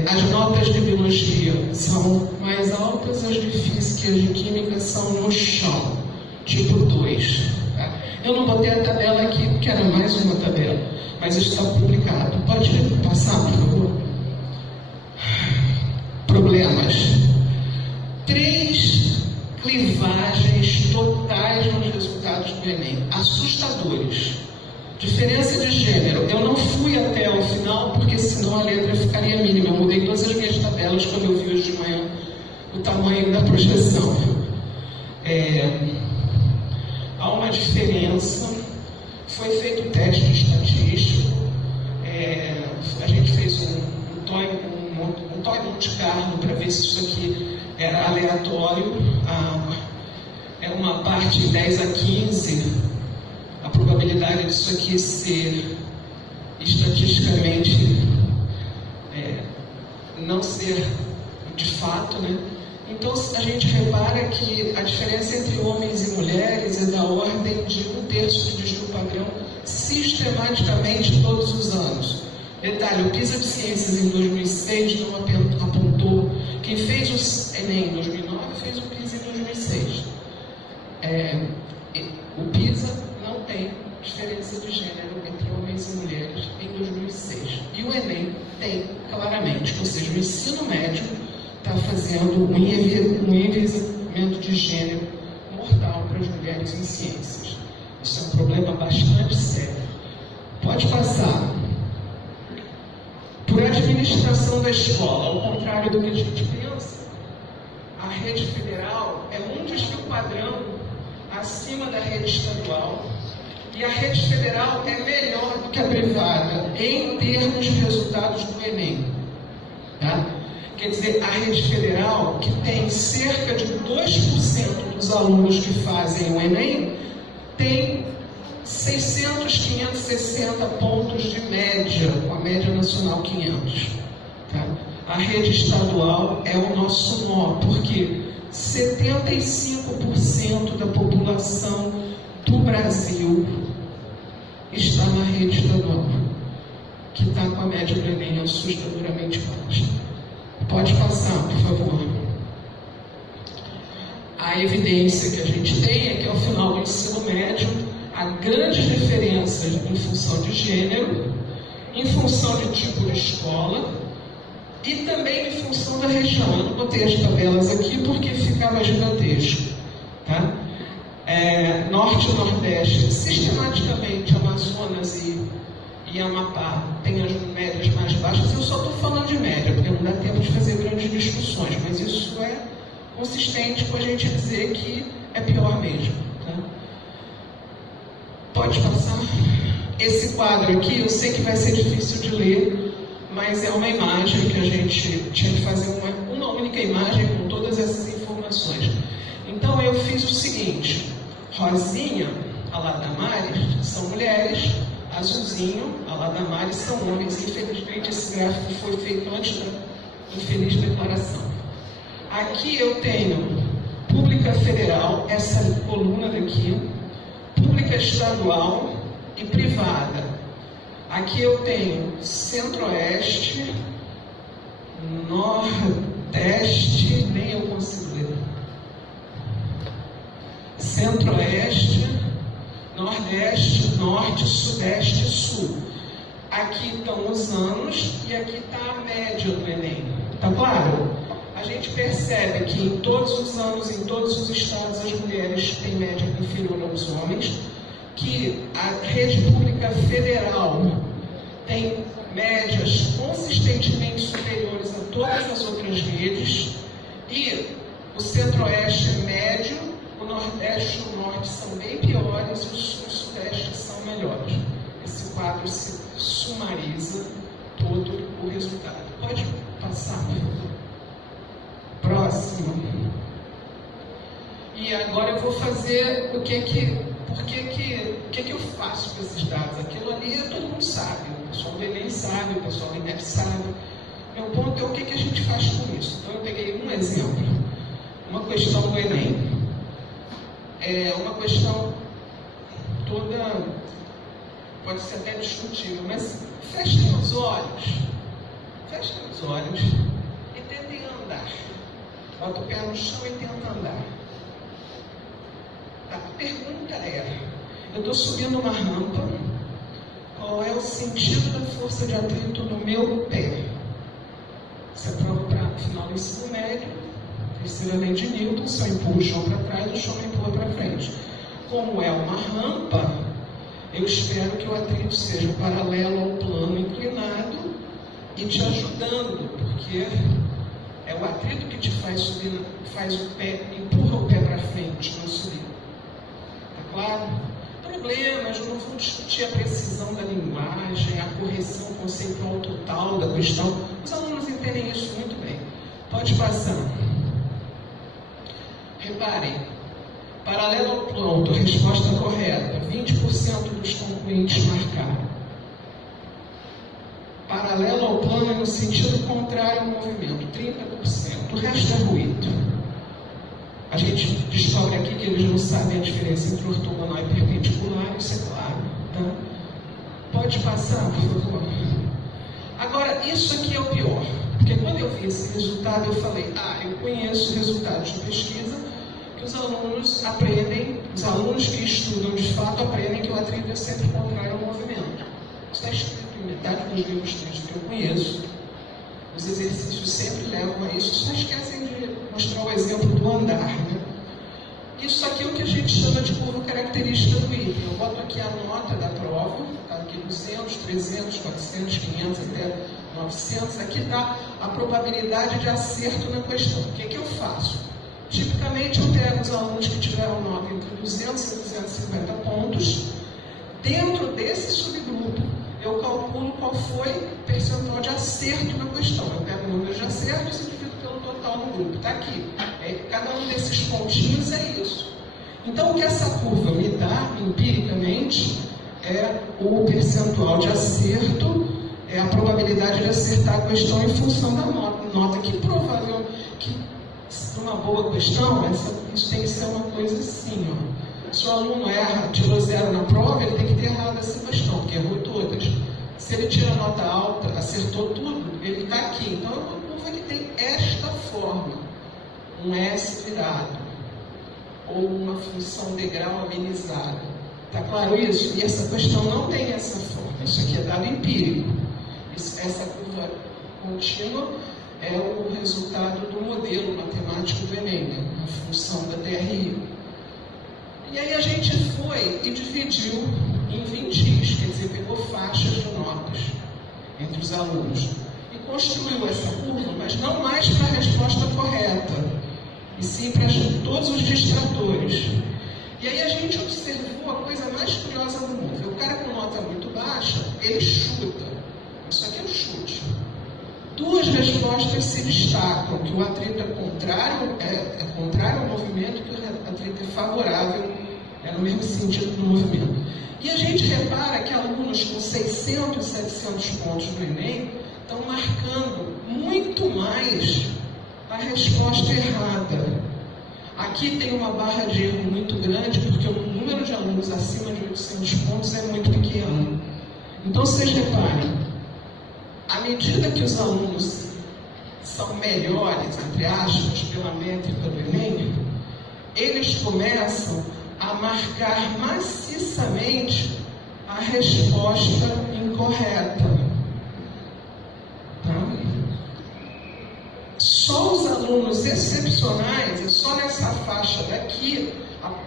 As notas de biologia são mais altas, as de física e as de química são no chão, tipo 2. Tá? Eu não botei a tabela aqui porque era mais uma tabela, mas está publicado. Pode passar, por favor? Problemas. 3 clivagens totais nos resultados do Enem, assustadores. Diferença de gênero. Eu não fui até o final, porque senão a letra ficaria mínima. Eu mudei todas as minhas tabelas quando eu vi hoje de manhã o tamanho da projeção. Há uma diferença. Foi feito um teste estatístico. A gente fez um toy Monte Carlo para ver se isso aqui era aleatório. É uma parte 10 a 15. A probabilidade disso aqui ser estatisticamente não ser de fato, né? Então a gente repara que a diferença entre homens e mulheres é da ordem de 1/3 do desvio padrão sistematicamente todos os anos. Detalhe, o PISA de Ciências em 2006 não apontou. Quem fez o Enem em 2009 fez o PISA em 2006. O PISA não tem diferença de gênero entre homens e mulheres em 2006. E o Enem tem, claramente. Ou seja, o ensino médio está fazendo um enviesamento de gênero mortal para as mulheres em ciências. Isso é um problema bastante sério. Pode passar. Por administração da escola, ao contrário do que a gente pensa, a rede federal é um desvio padrão acima da rede estadual, e a rede federal é melhor do que a privada em termos de resultados do Enem. Tá? Quer dizer, a rede federal, que tem cerca de 2% dos alunos que fazem o Enem, tem 600, 560 pontos de média, com a média nacional 500. Tá? A rede estadual é o nosso nó, porque 75% da população do Brasil está na rede estadual, que está com a média do Enem assustadoramente baixa. Pode passar, por favor. A evidência que a gente tem é que ao final do ensino médio há grandes diferenças em função de gênero, em função de tipo de escola e também em função da região. Eu não botei as tabelas aqui porque ficava gigantesco. Tá? Norte e Nordeste, sistematicamente, Amazonas e Amapá têm as médias mais baixas. Eu só estou falando de média, porque não dá tempo de fazer grandes discussões, mas isso é consistente com a gente dizer que é pior mesmo. Tá? Pode passar. esse quadro aqui, eu sei que vai ser difícil de ler, mas é uma imagem que a gente tinha que fazer uma única imagem com todas essas informações. Então eu fiz o seguinte: rosinha, a lá Damares, são mulheres, azulzinho, a lá Damares, são homens. Infelizmente esse gráfico foi feito antes da infeliz declaração. Aqui eu tenho pública federal, essa coluna daqui, pública estadual e privada. Aqui eu tenho centro-oeste, nordeste, nem eu consigo ler. Centro-oeste, nordeste, norte, sudeste e sul. Aqui estão os anos e aqui está a média do Enem. Tá claro? A gente percebe que em todos os anos, em todos os estados, as mulheres têm média inferior aos homens, que a rede pública federal tem médias consistentemente superiores a todas as outras redes, e o centro-oeste é médio, o nordeste e o norte são bem piores, e o sul e o sudeste são melhores. Esse quadro se sumariza todo o resultado. Pode passar, por favor. Próximo. E agora eu vou fazer o que eu faço com esses dados. Aquilo ali todo mundo sabe, o pessoal do Enem sabe, o pessoal do INEP sabe. Meu ponto é o que a gente faz com isso. Então eu peguei um exemplo, uma questão do Enem. É uma questão toda, pode ser até discutível, mas fechem os olhos e tentem andar. Bota o pé no chão e tenta andar. Tá, a pergunta é: eu estou subindo uma rampa, qual é o sentido da força de atrito no meu pé? Isso é prova para o final do ensino médio, terceira lei de Newton: se eu empurro o chão para trás, o chão me empurra para frente. Como é uma rampa, eu espero que o atrito seja paralelo ao plano inclinado e te ajudando, porque é o atrito que te faz subir, faz o pé, empurra o pé para frente, não subir. Tá claro? Problemas, eu não vou discutir a precisão da linguagem, a correção conceitual total da questão. Os alunos entendem isso muito bem. Pode passar. Reparem, paralelo ao plano, resposta correta, 20% dos concluintes marcaram. Paralelo ao plano no sentido contrário ao movimento, 30%. O resto é ruído. A gente descobre aqui que eles não sabem a diferença entre ortogonal e perpendicular, isso é claro. Tá? Pode passar, por favor. Agora, isso aqui é o pior, porque quando eu vi esse resultado, eu falei: eu conheço resultados de pesquisa que os alunos aprendem, os alunos que estudam de fato aprendem que o atrito é sempre contrário ao movimento. Isso está escrito em metade dos livros que eu conheço. Os exercícios sempre levam a isso, só esquecem de mostrar o exemplo do andar. Né? Isso aqui é o que a gente chama de curva característica do item. Eu boto aqui a nota da prova, está aqui 200, 300, 400, 500, até 900. Aqui está a probabilidade de acerto na questão. O que eu faço? Tipicamente eu pego os alunos que tiveram nota entre 200 e 250 pontos. Dentro desse subgrupo, eu calculo qual foi o percentual de acerto na questão. Eu pego o número de acertos e divido pelo total no grupo. Está aqui. Cada um desses pontinhos é isso. Então, o que essa curva me dá, empiricamente, é o percentual de acerto, é a probabilidade de acertar a questão em função da nota, que provavelmente, para uma boa questão, isso tem que ser uma coisa assim, ó. Se o aluno erra, tirou 0 na prova, ele tem que ter errado essa questão, porque errou todas. Se ele tira nota alta, acertou tudo, ele está aqui. Então, é uma curva que tem esta forma, um S virado, ou uma função degrau amenizada. Está claro isso? E essa questão não tem essa forma. Isso aqui é dado empírico. Essa curva contínua é o resultado do modelo matemático do Enem, né? A função da TRI. E aí a gente foi e dividiu em 20, quer dizer, pegou faixas de notas entre os alunos e construiu essa curva, mas não mais para a resposta correta, e sim para todos os distratores. E aí a gente observou a coisa mais curiosa do mundo. O cara com nota muito baixa, ele chuta. Isso aqui é um chute. Duas respostas se destacam, que o atrito é contrário ao movimento, que o atrito é favorável, é no mesmo sentido do movimento. E a gente repara que alunos com 600, 700 pontos no Enem estão marcando muito mais a resposta errada. Aqui tem uma barra de erro muito grande, porque o número de alunos acima de 800 pontos é muito pequeno. Então, vocês reparem, à medida que os alunos são melhores, entre aspas, pela métrica do Enem, eles começam a marcar maciçamente a resposta incorreta. Tá? Só os alunos excepcionais, é só nessa faixa daqui,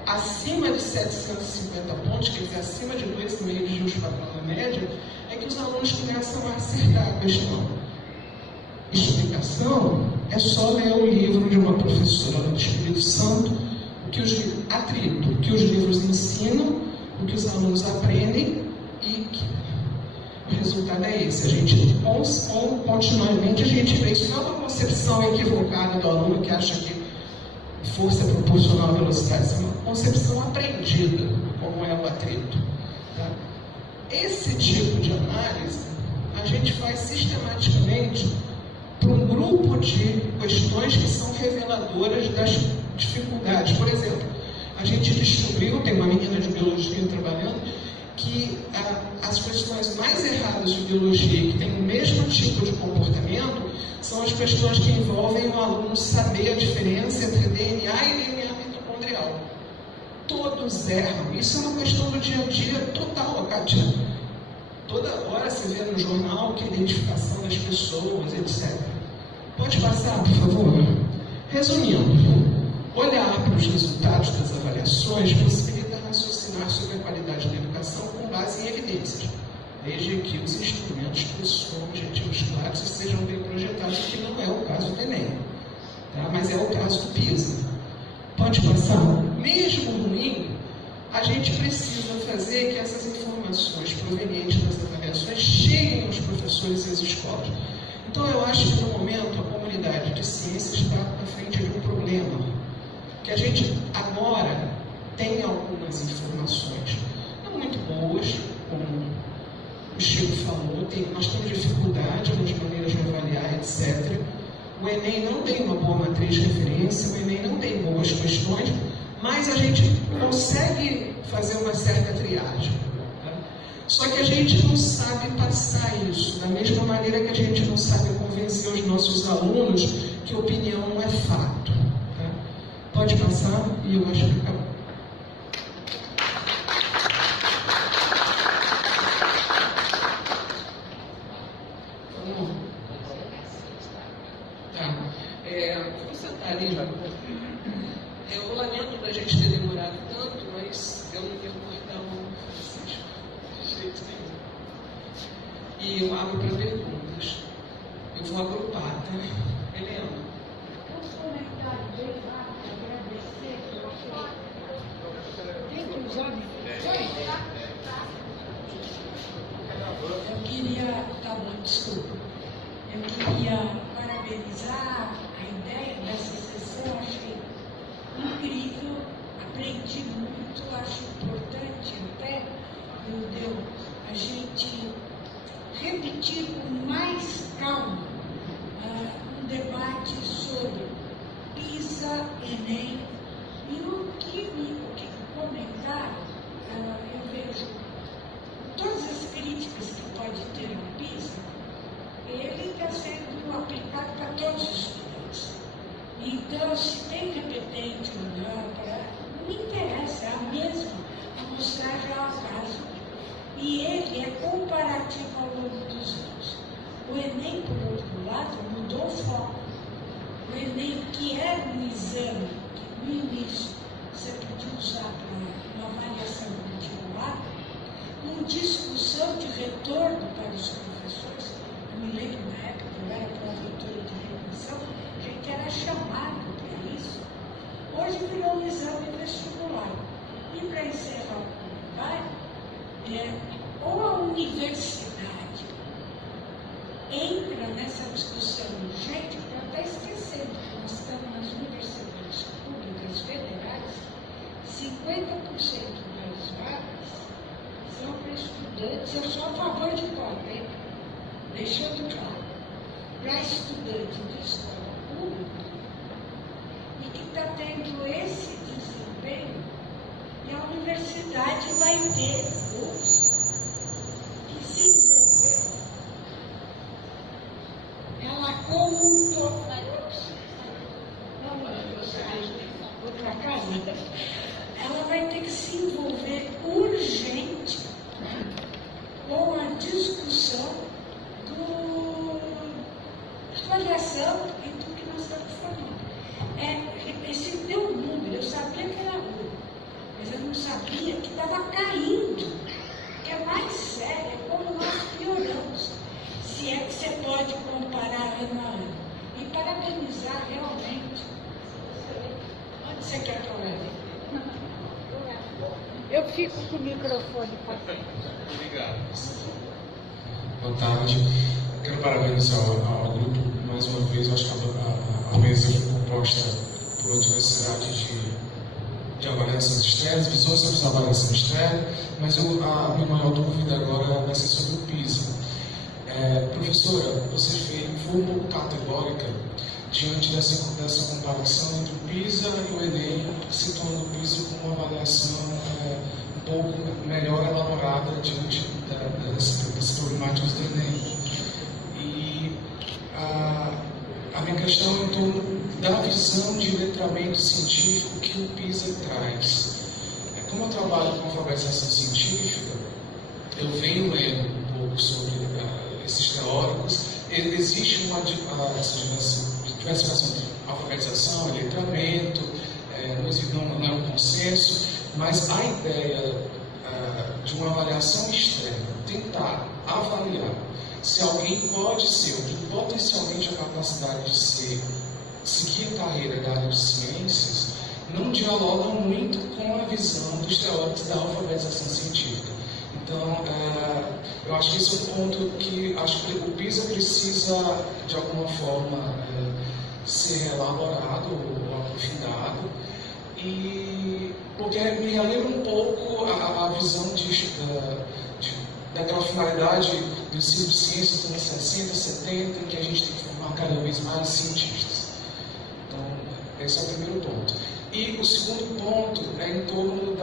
acima de 750 pontos, quer dizer, acima de 2,5 de juros padrão na média, é que os alunos começam a acertar a questão. Explicação é só ler o livro de uma professora do Espírito Santo, atrito, o que os livros ensinam, o que os alunos aprendem, e o resultado é esse. A gente, continuamente, a gente vê isso. Não é uma concepção equivocada do aluno que acha que força é proporcional à velocidade, isso é uma concepção aprendida, como é o atrito. Tá? Esse tipo de análise a gente faz sistematicamente para um grupo de questões que são reveladoras das dificuldades. Por exemplo, a gente descobriu, tem uma menina de biologia trabalhando, que as questões mais erradas de biologia, que têm o mesmo tipo de comportamento, são as questões que envolvem o aluno saber a diferença entre DNA e DNA mitocondrial. Todos erram. Isso é uma questão do dia a dia total, Kátia. Toda hora se vê no jornal que a identificação das pessoas, etc. Pode passar, por favor? Resumindo, olhar para os resultados das avaliações possibilita raciocinar sobre a qualidade da educação com base em evidências, desde que os instrumentos possuam objetivos claros e sejam bem projetados, que não é o caso do Enem, tá? Mas é o caso do PISA. Pode passar? Mesmo ruim, a gente precisa fazer que essas informações provenientes das avaliações cheguem aos professores e às escolas. Então, eu acho que, no momento, a comunidade de ciências está à frente de um problema, que a gente agora tem algumas informações não muito boas, como o Chico falou, nós temos dificuldade nas maneiras de avaliar, etc. O Enem não tem uma boa matriz de referência, o Enem não tem boas questões, mas a gente consegue fazer uma certa triagem. Tá? Só que a gente não sabe passar isso, da mesma maneira que a gente não sabe convencer os nossos alunos que opinião não é fato. Tá? Pode passar e eu acho que acabou. Você está ali, eu lamento da gente ter demorado tanto, mas eu não quero cortar a mão de jeito nenhum. E eu abro para perguntas. Eu vou agrupar, tá? Helena. Posso comentar bem rápido, agradecer, que eu achei. Tem que usar Eu queria, tá bom, desculpa. Eu queria parabenizar a ideia dessa sessão, achei incrível, aprendi muito, acho importante até, meu Deus, a gente repetir com mais calma um debate sobre PISA, Enem, e o que comentar, eu vejo todas as críticas que pode ter ao PISA, ele está sendo aplicado para todos os estudantes. Então, se tem repetente ou não, não me interessa, é a mesma amostragem ao acaso. E ele é comparativo ao longo dos anos. O Enem, por outro lado, mudou o foco. O Enem, que era um exame que no início você podia usar para uma avaliação continuada, com discussão de retorno para os professores. Eu me lembro na época, eu era pró-reitora de redação, a gente era chamado para isso. Hoje virou um exame vestibular. E para encerrar o comentário, ou a universidade entra nessa discussão urgente, para até esquecer que nós estamos nas universidades públicas federais, 50% das vagas são para estudantes. Eu sou a favor de cota, hein? Deixando claro, para estudantes de escola pública, e que está tendo esse desempenho, e a universidade vai ter que se envolver. Ela como um todo. Vou para casa. Ela vai ter que se envolver urgente com a discussão da avaliação e do que nós estamos falando. Esse deu um número, eu sabia que era ruim, mas eu não sabia que estava caindo. Que é mais sério, é como nós pioramos. Se é que você pode comparar ano a ano. E parabenizar realmente. Onde você quer que eu leve? Eu fico com o microfone para frente. Obrigado. Boa tarde. Quero parabenizar ao grupo mais uma vez. Eu acho que a mesa foi composta por uma diversidade de avaliações externas, visões sobre essa avaliação externa, mas a minha maior dúvida agora vai ser sobre o PISA. Professora, você foi um pouco categórica diante dessa comparação entre o PISA e o Enem, situando o PISA como uma avaliação um pouco melhor elaborada diante das problemáticas do Enem. E a minha questão é em torno da visão de letramento científico que o PISA traz. Como eu trabalho com alfabetização científica, eu venho lendo um pouco sobre esses teóricos. Existe essa diversificação entre alfabetização e letramento, não é um consenso, mas a ideia de uma avaliação externa, tentar avaliar se alguém pode ser, ou que potencialmente a capacidade de seguir a carreira da área de ciências, não dialogam muito com a visão dos teóricos da alfabetização científica. Então, eu acho que esse é um ponto que acho que o PISA precisa, de alguma forma, ser elaborado ou aprofundado, porque me relembra um pouco a visão daquela finalidade do ensino de ciências dos anos 60, 70, em que a gente tem que formar cada vez mais cientistas. Então, esse é o primeiro ponto. E o segundo ponto é em torno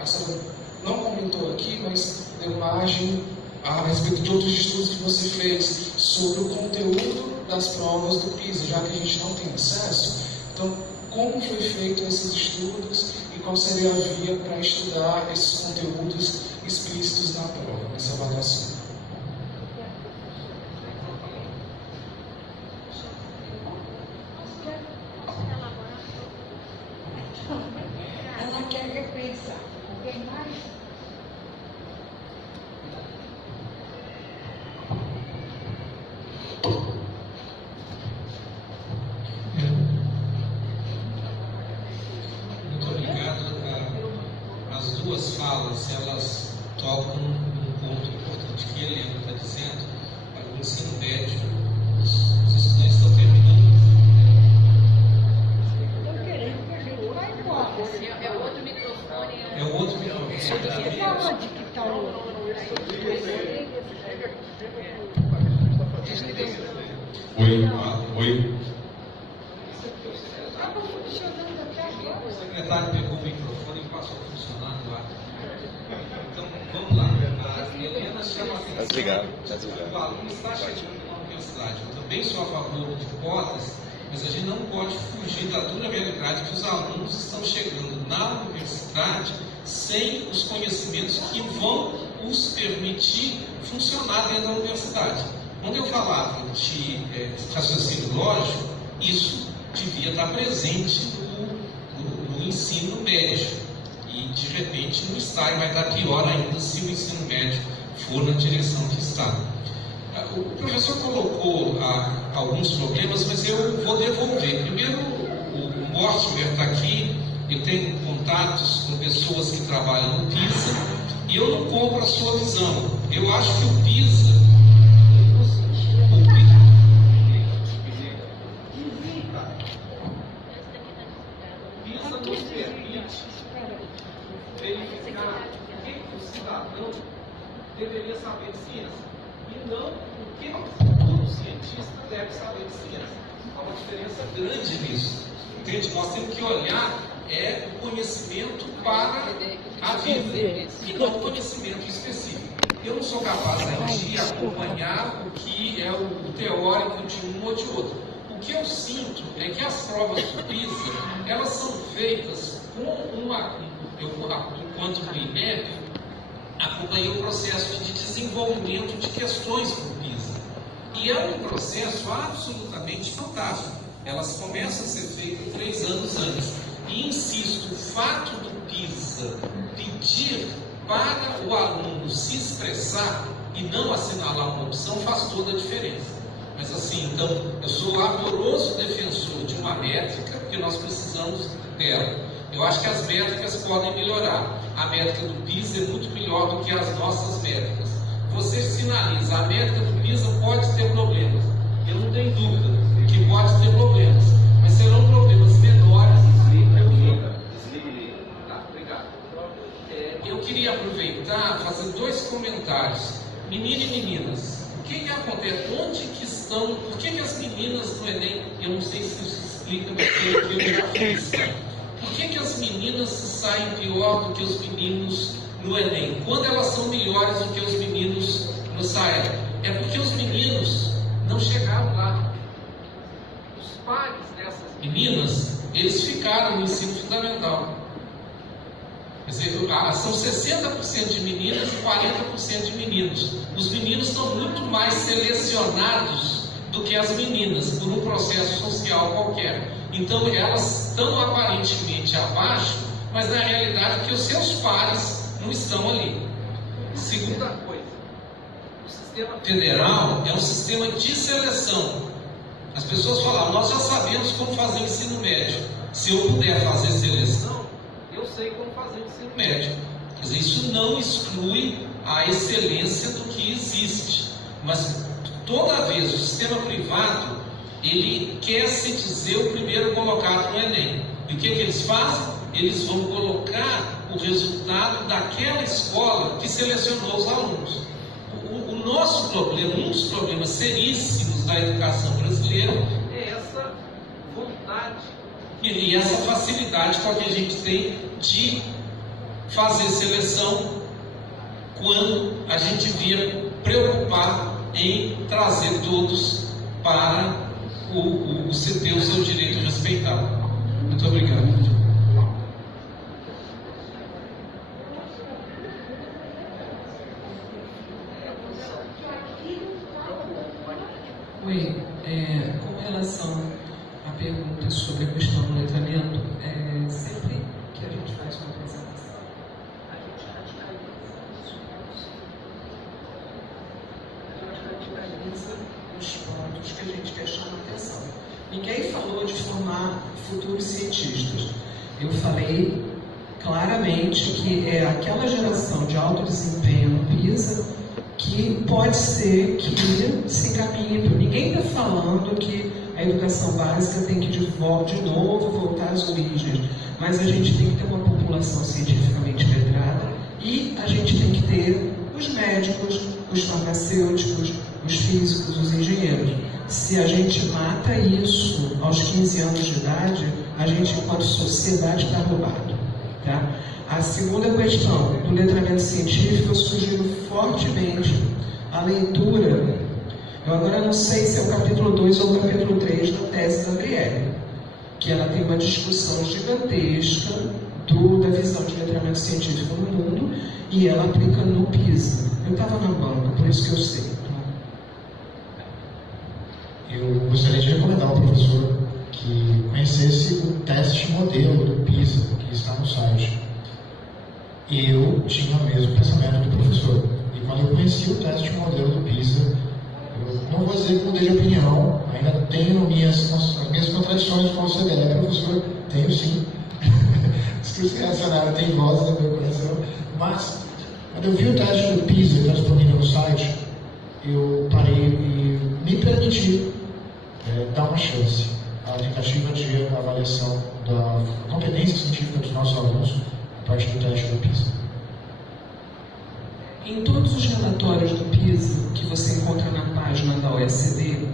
a senhora não comentou aqui, mas deu margem a respeito de outros estudos que você fez sobre o conteúdo das provas do PISA, já que a gente não tem acesso. Então, como foi feito esses estudos e qual seria a via para estudar esses conteúdos explícitos na prova, nessa avaliação? Ela quer repensar. Alguém mais? Muito obrigado. As duas falas, elas tocam um ponto importante que a Helena está dizendo. Para o ensino médio, os estudantes estão terminando. Estão querendo que a gente vá embora. É o outro microfone. É o outro microfone. Você fala onde que está o outro? Oi. Estava funcionando até agora. O secretário pegou o microfone e passou a funcionar no ar. Então, vamos lá. A Helena chama a atenção. O aluno está chegando na universidade. Eu também sou a favor de cotas, mas a gente não pode fugir da dura realidade que os alunos estão chegando na universidade sem os conhecimentos que vão os permitir funcionar dentro da universidade. Quando eu falava de raciocínio lógico, isso devia estar presente no ensino médio. E, de repente, no estágio vai estar pior ainda se o ensino médio for na direção que está. O professor colocou alguns problemas, mas eu vou devolver. Primeiro, o Mortimer está aqui, eu tenho contatos com pessoas que trabalham no PISA e eu não compro a sua visão. Eu acho que o PISA nos permite verificar o que o cidadão deveria saber de ciência e não o que todo cientista deve saber de ciência. Há uma diferença grande nisso. Entende? Nós temos que olhar o conhecimento para a vida e não o conhecimento específico. Eu não sou capaz de acompanhar o que é o teórico de um ou de outro. O que eu sinto é que as provas do PISA, elas são feitas com enquanto no INEP, acompanhei o processo de desenvolvimento de questões para o PISA. E é um processo absolutamente fantástico. Elas começam a ser feitas 3 anos antes. E insisto, o fato do PISA pedir para o aluno se expressar e não assinalar uma opção faz toda a diferença. Mas assim, então, eu sou ardoroso defensor de uma métrica que nós precisamos dela. Eu acho que as métricas podem melhorar. A métrica do PISA é muito melhor do que as nossas métricas. Você sinaliza, a métrica do PISA pode ter problemas. Eu não tenho dúvida que pode ter problemas, mas serão problemas menores. Tá, obrigado. Eu queria aproveitar, fazer 2 comentários. Menino e meninas, o que acontece? Onde que estão? Por que as meninas no Enem, eu não sei se isso explica, mas eu já fiz. Por que as meninas saem pior do que os meninos no Enem? Quando elas são melhores do que os meninos no SAEB? É porque os meninos não chegaram lá. Os pais dessas meninas, eles ficaram no ensino fundamental. Quer dizer, são 60% de meninas e 40% de meninos. Os meninos são muito mais selecionados do que as meninas, por um processo social qualquer. Então, elas estão aparentemente abaixo, mas na realidade é que os seus pares não estão ali. Segunda coisa, o sistema federal é um sistema de seleção. As pessoas falam, nós já sabemos como fazer o ensino médio. Se eu puder fazer seleção, eu sei como fazer o ensino médio. Quer dizer, isso não exclui a excelência do que existe. Mas toda vez o sistema privado, ele quer se dizer o primeiro colocado no Enem. E o que eles fazem? Eles vão colocar o resultado daquela escola que selecionou os alunos. O nosso problema, um dos problemas seríssimos da educação brasileira é essa vontade e essa facilidade com a que a gente tem de fazer seleção quando a gente devia preocupar em trazer todos para ter o seu direito respeitado. Muito obrigado. Oi, com relação à pergunta sobre a questão do letramento, sempre que a gente faz uma apresentação, a gente radicaliza os pontos que a gente quer chamar a atenção. Ninguém falou de formar futuros cientistas. Eu falei claramente que é aquela geração de alto desempenho no PISA que pode ser que se encaminhe. Ninguém está falando que a educação básica tem que de novo voltar às origens, mas a gente tem que ter uma população cientificamente letrada e a gente tem que ter os médicos, os farmacêuticos, os físicos, os engenheiros. Se a gente mata isso aos 15 anos de idade, a gente, enquanto sociedade, está roubado. Tá? A segunda questão, do letramento científico, eu sugiro fortemente a leitura. Eu agora não sei se é o capítulo 2 ou o capítulo 3 da tese da Gabriele, que ela tem uma discussão gigantesca da visão de letramento científico no mundo, e ela aplica no PISA. Eu estava na banca, por isso que eu sei. Eu gostaria de recomendar ao professor que conhecesse o teste modelo do PISA, que está no site. Eu tinha o mesmo pensamento do professor. E quando eu conheci o teste modelo do PISA, eu não vou dizer que mudei de opinião, ainda tenho as minhas contradições com o CDE, professor, tenho sim. Por isso que essa área tem voz no meu coração. Mas, quando eu vi o teste do PISA que está disponível no site, eu parei e me permiti dar uma chance à tentativa de avaliação da competência científica dos nossos alunos a partir do teste do PISA. Em todos os relatórios do PISA que você encontra na página da OECD,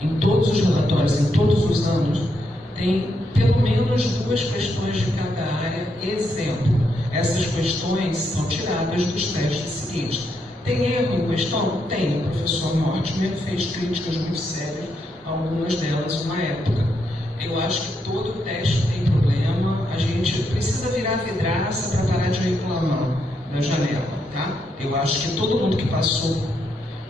em todos os relatórios, em todos os anos, tem pelo menos 2 questões de cada área exemplo. Essas questões são tiradas dos testes seguintes. Tem erro em questão? Tem. O professor Mortimer fez críticas muito sérias a algumas delas uma época. Eu acho que todo teste tem problema. A gente precisa virar vidraça para parar de reclamar da janela, tá? Eu acho que todo mundo que passou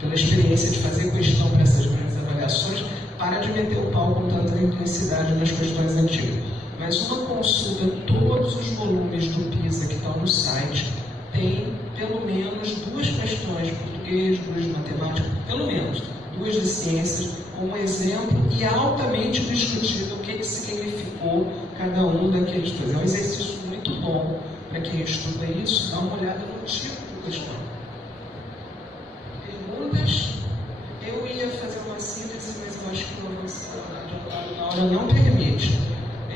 pela experiência de fazer questão para essas grandes avaliações para de meter o pau com tanta intensidade nas questões antigas. Mas uma consulta, todos os volumes do PISA que estão no site, tem pelo menos 2 questões de português, 2 de matemática, pelo menos 2 de ciências, como exemplo e altamente discutido o que significou cada um daqueles dois. É um exercício muito bom para quem estuda isso, dá uma olhada no tipo de questão. Perguntas? Eu ia fazer uma síntese, mas eu acho que a hora não permite.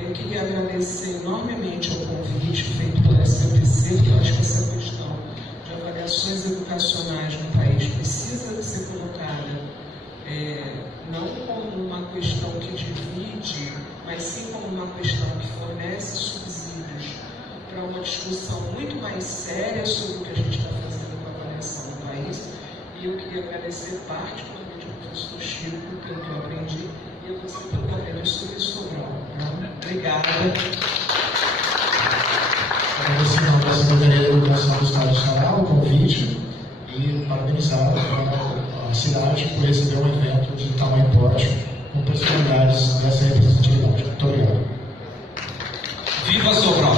Eu queria agradecer enormemente ao convite feito pela SPPC, porque eu acho que essa questão de avaliações educacionais no país precisa ser colocada não como uma questão que divide, mas sim como uma questão que fornece subsídios para uma discussão muito mais séria sobre o que a gente está fazendo com a avaliação no país. E eu queria agradecer particularmente ao professor Chico pelo que eu aprendi e a você pelo que aprendeu sobre o Sobral. Obrigada. Agradecer à Secretaria de Educação do Estado de Ceará o convite e parabenizar a cidade por receber um evento de tamanho porte com personalidades dessa representatividade. Muito obrigado. Viva Sobral!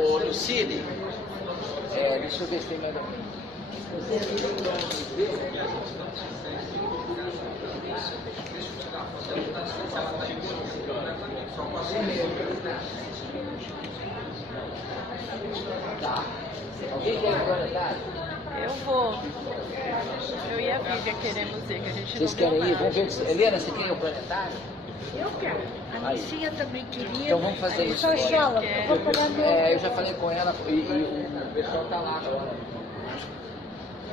Ô, Lucile, Deixa eu ver se tem mais alguém. Tá. Alguém quer comentar? Eu vou. Eu e a Vivian queremos ir, que a gente Vocês não querem viu ir? nada. Vamos ver se... Helena, você quer ir ao planetário? Eu quero. A Aí. Lucinha também queria. Então vamos fazer isso. Só fala, eu vou pagar meu. Eu já falei com ela e o pessoal tá lá agora.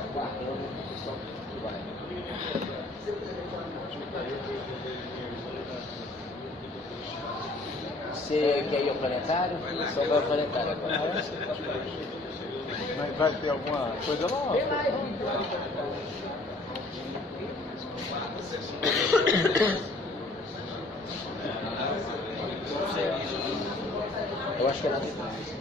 Aguardando o pessoal que vai. Você quer ir ao planetário? Só vai ao planetário agora. Mas vai ter alguma coisa lá? Eu acho que é nada demais.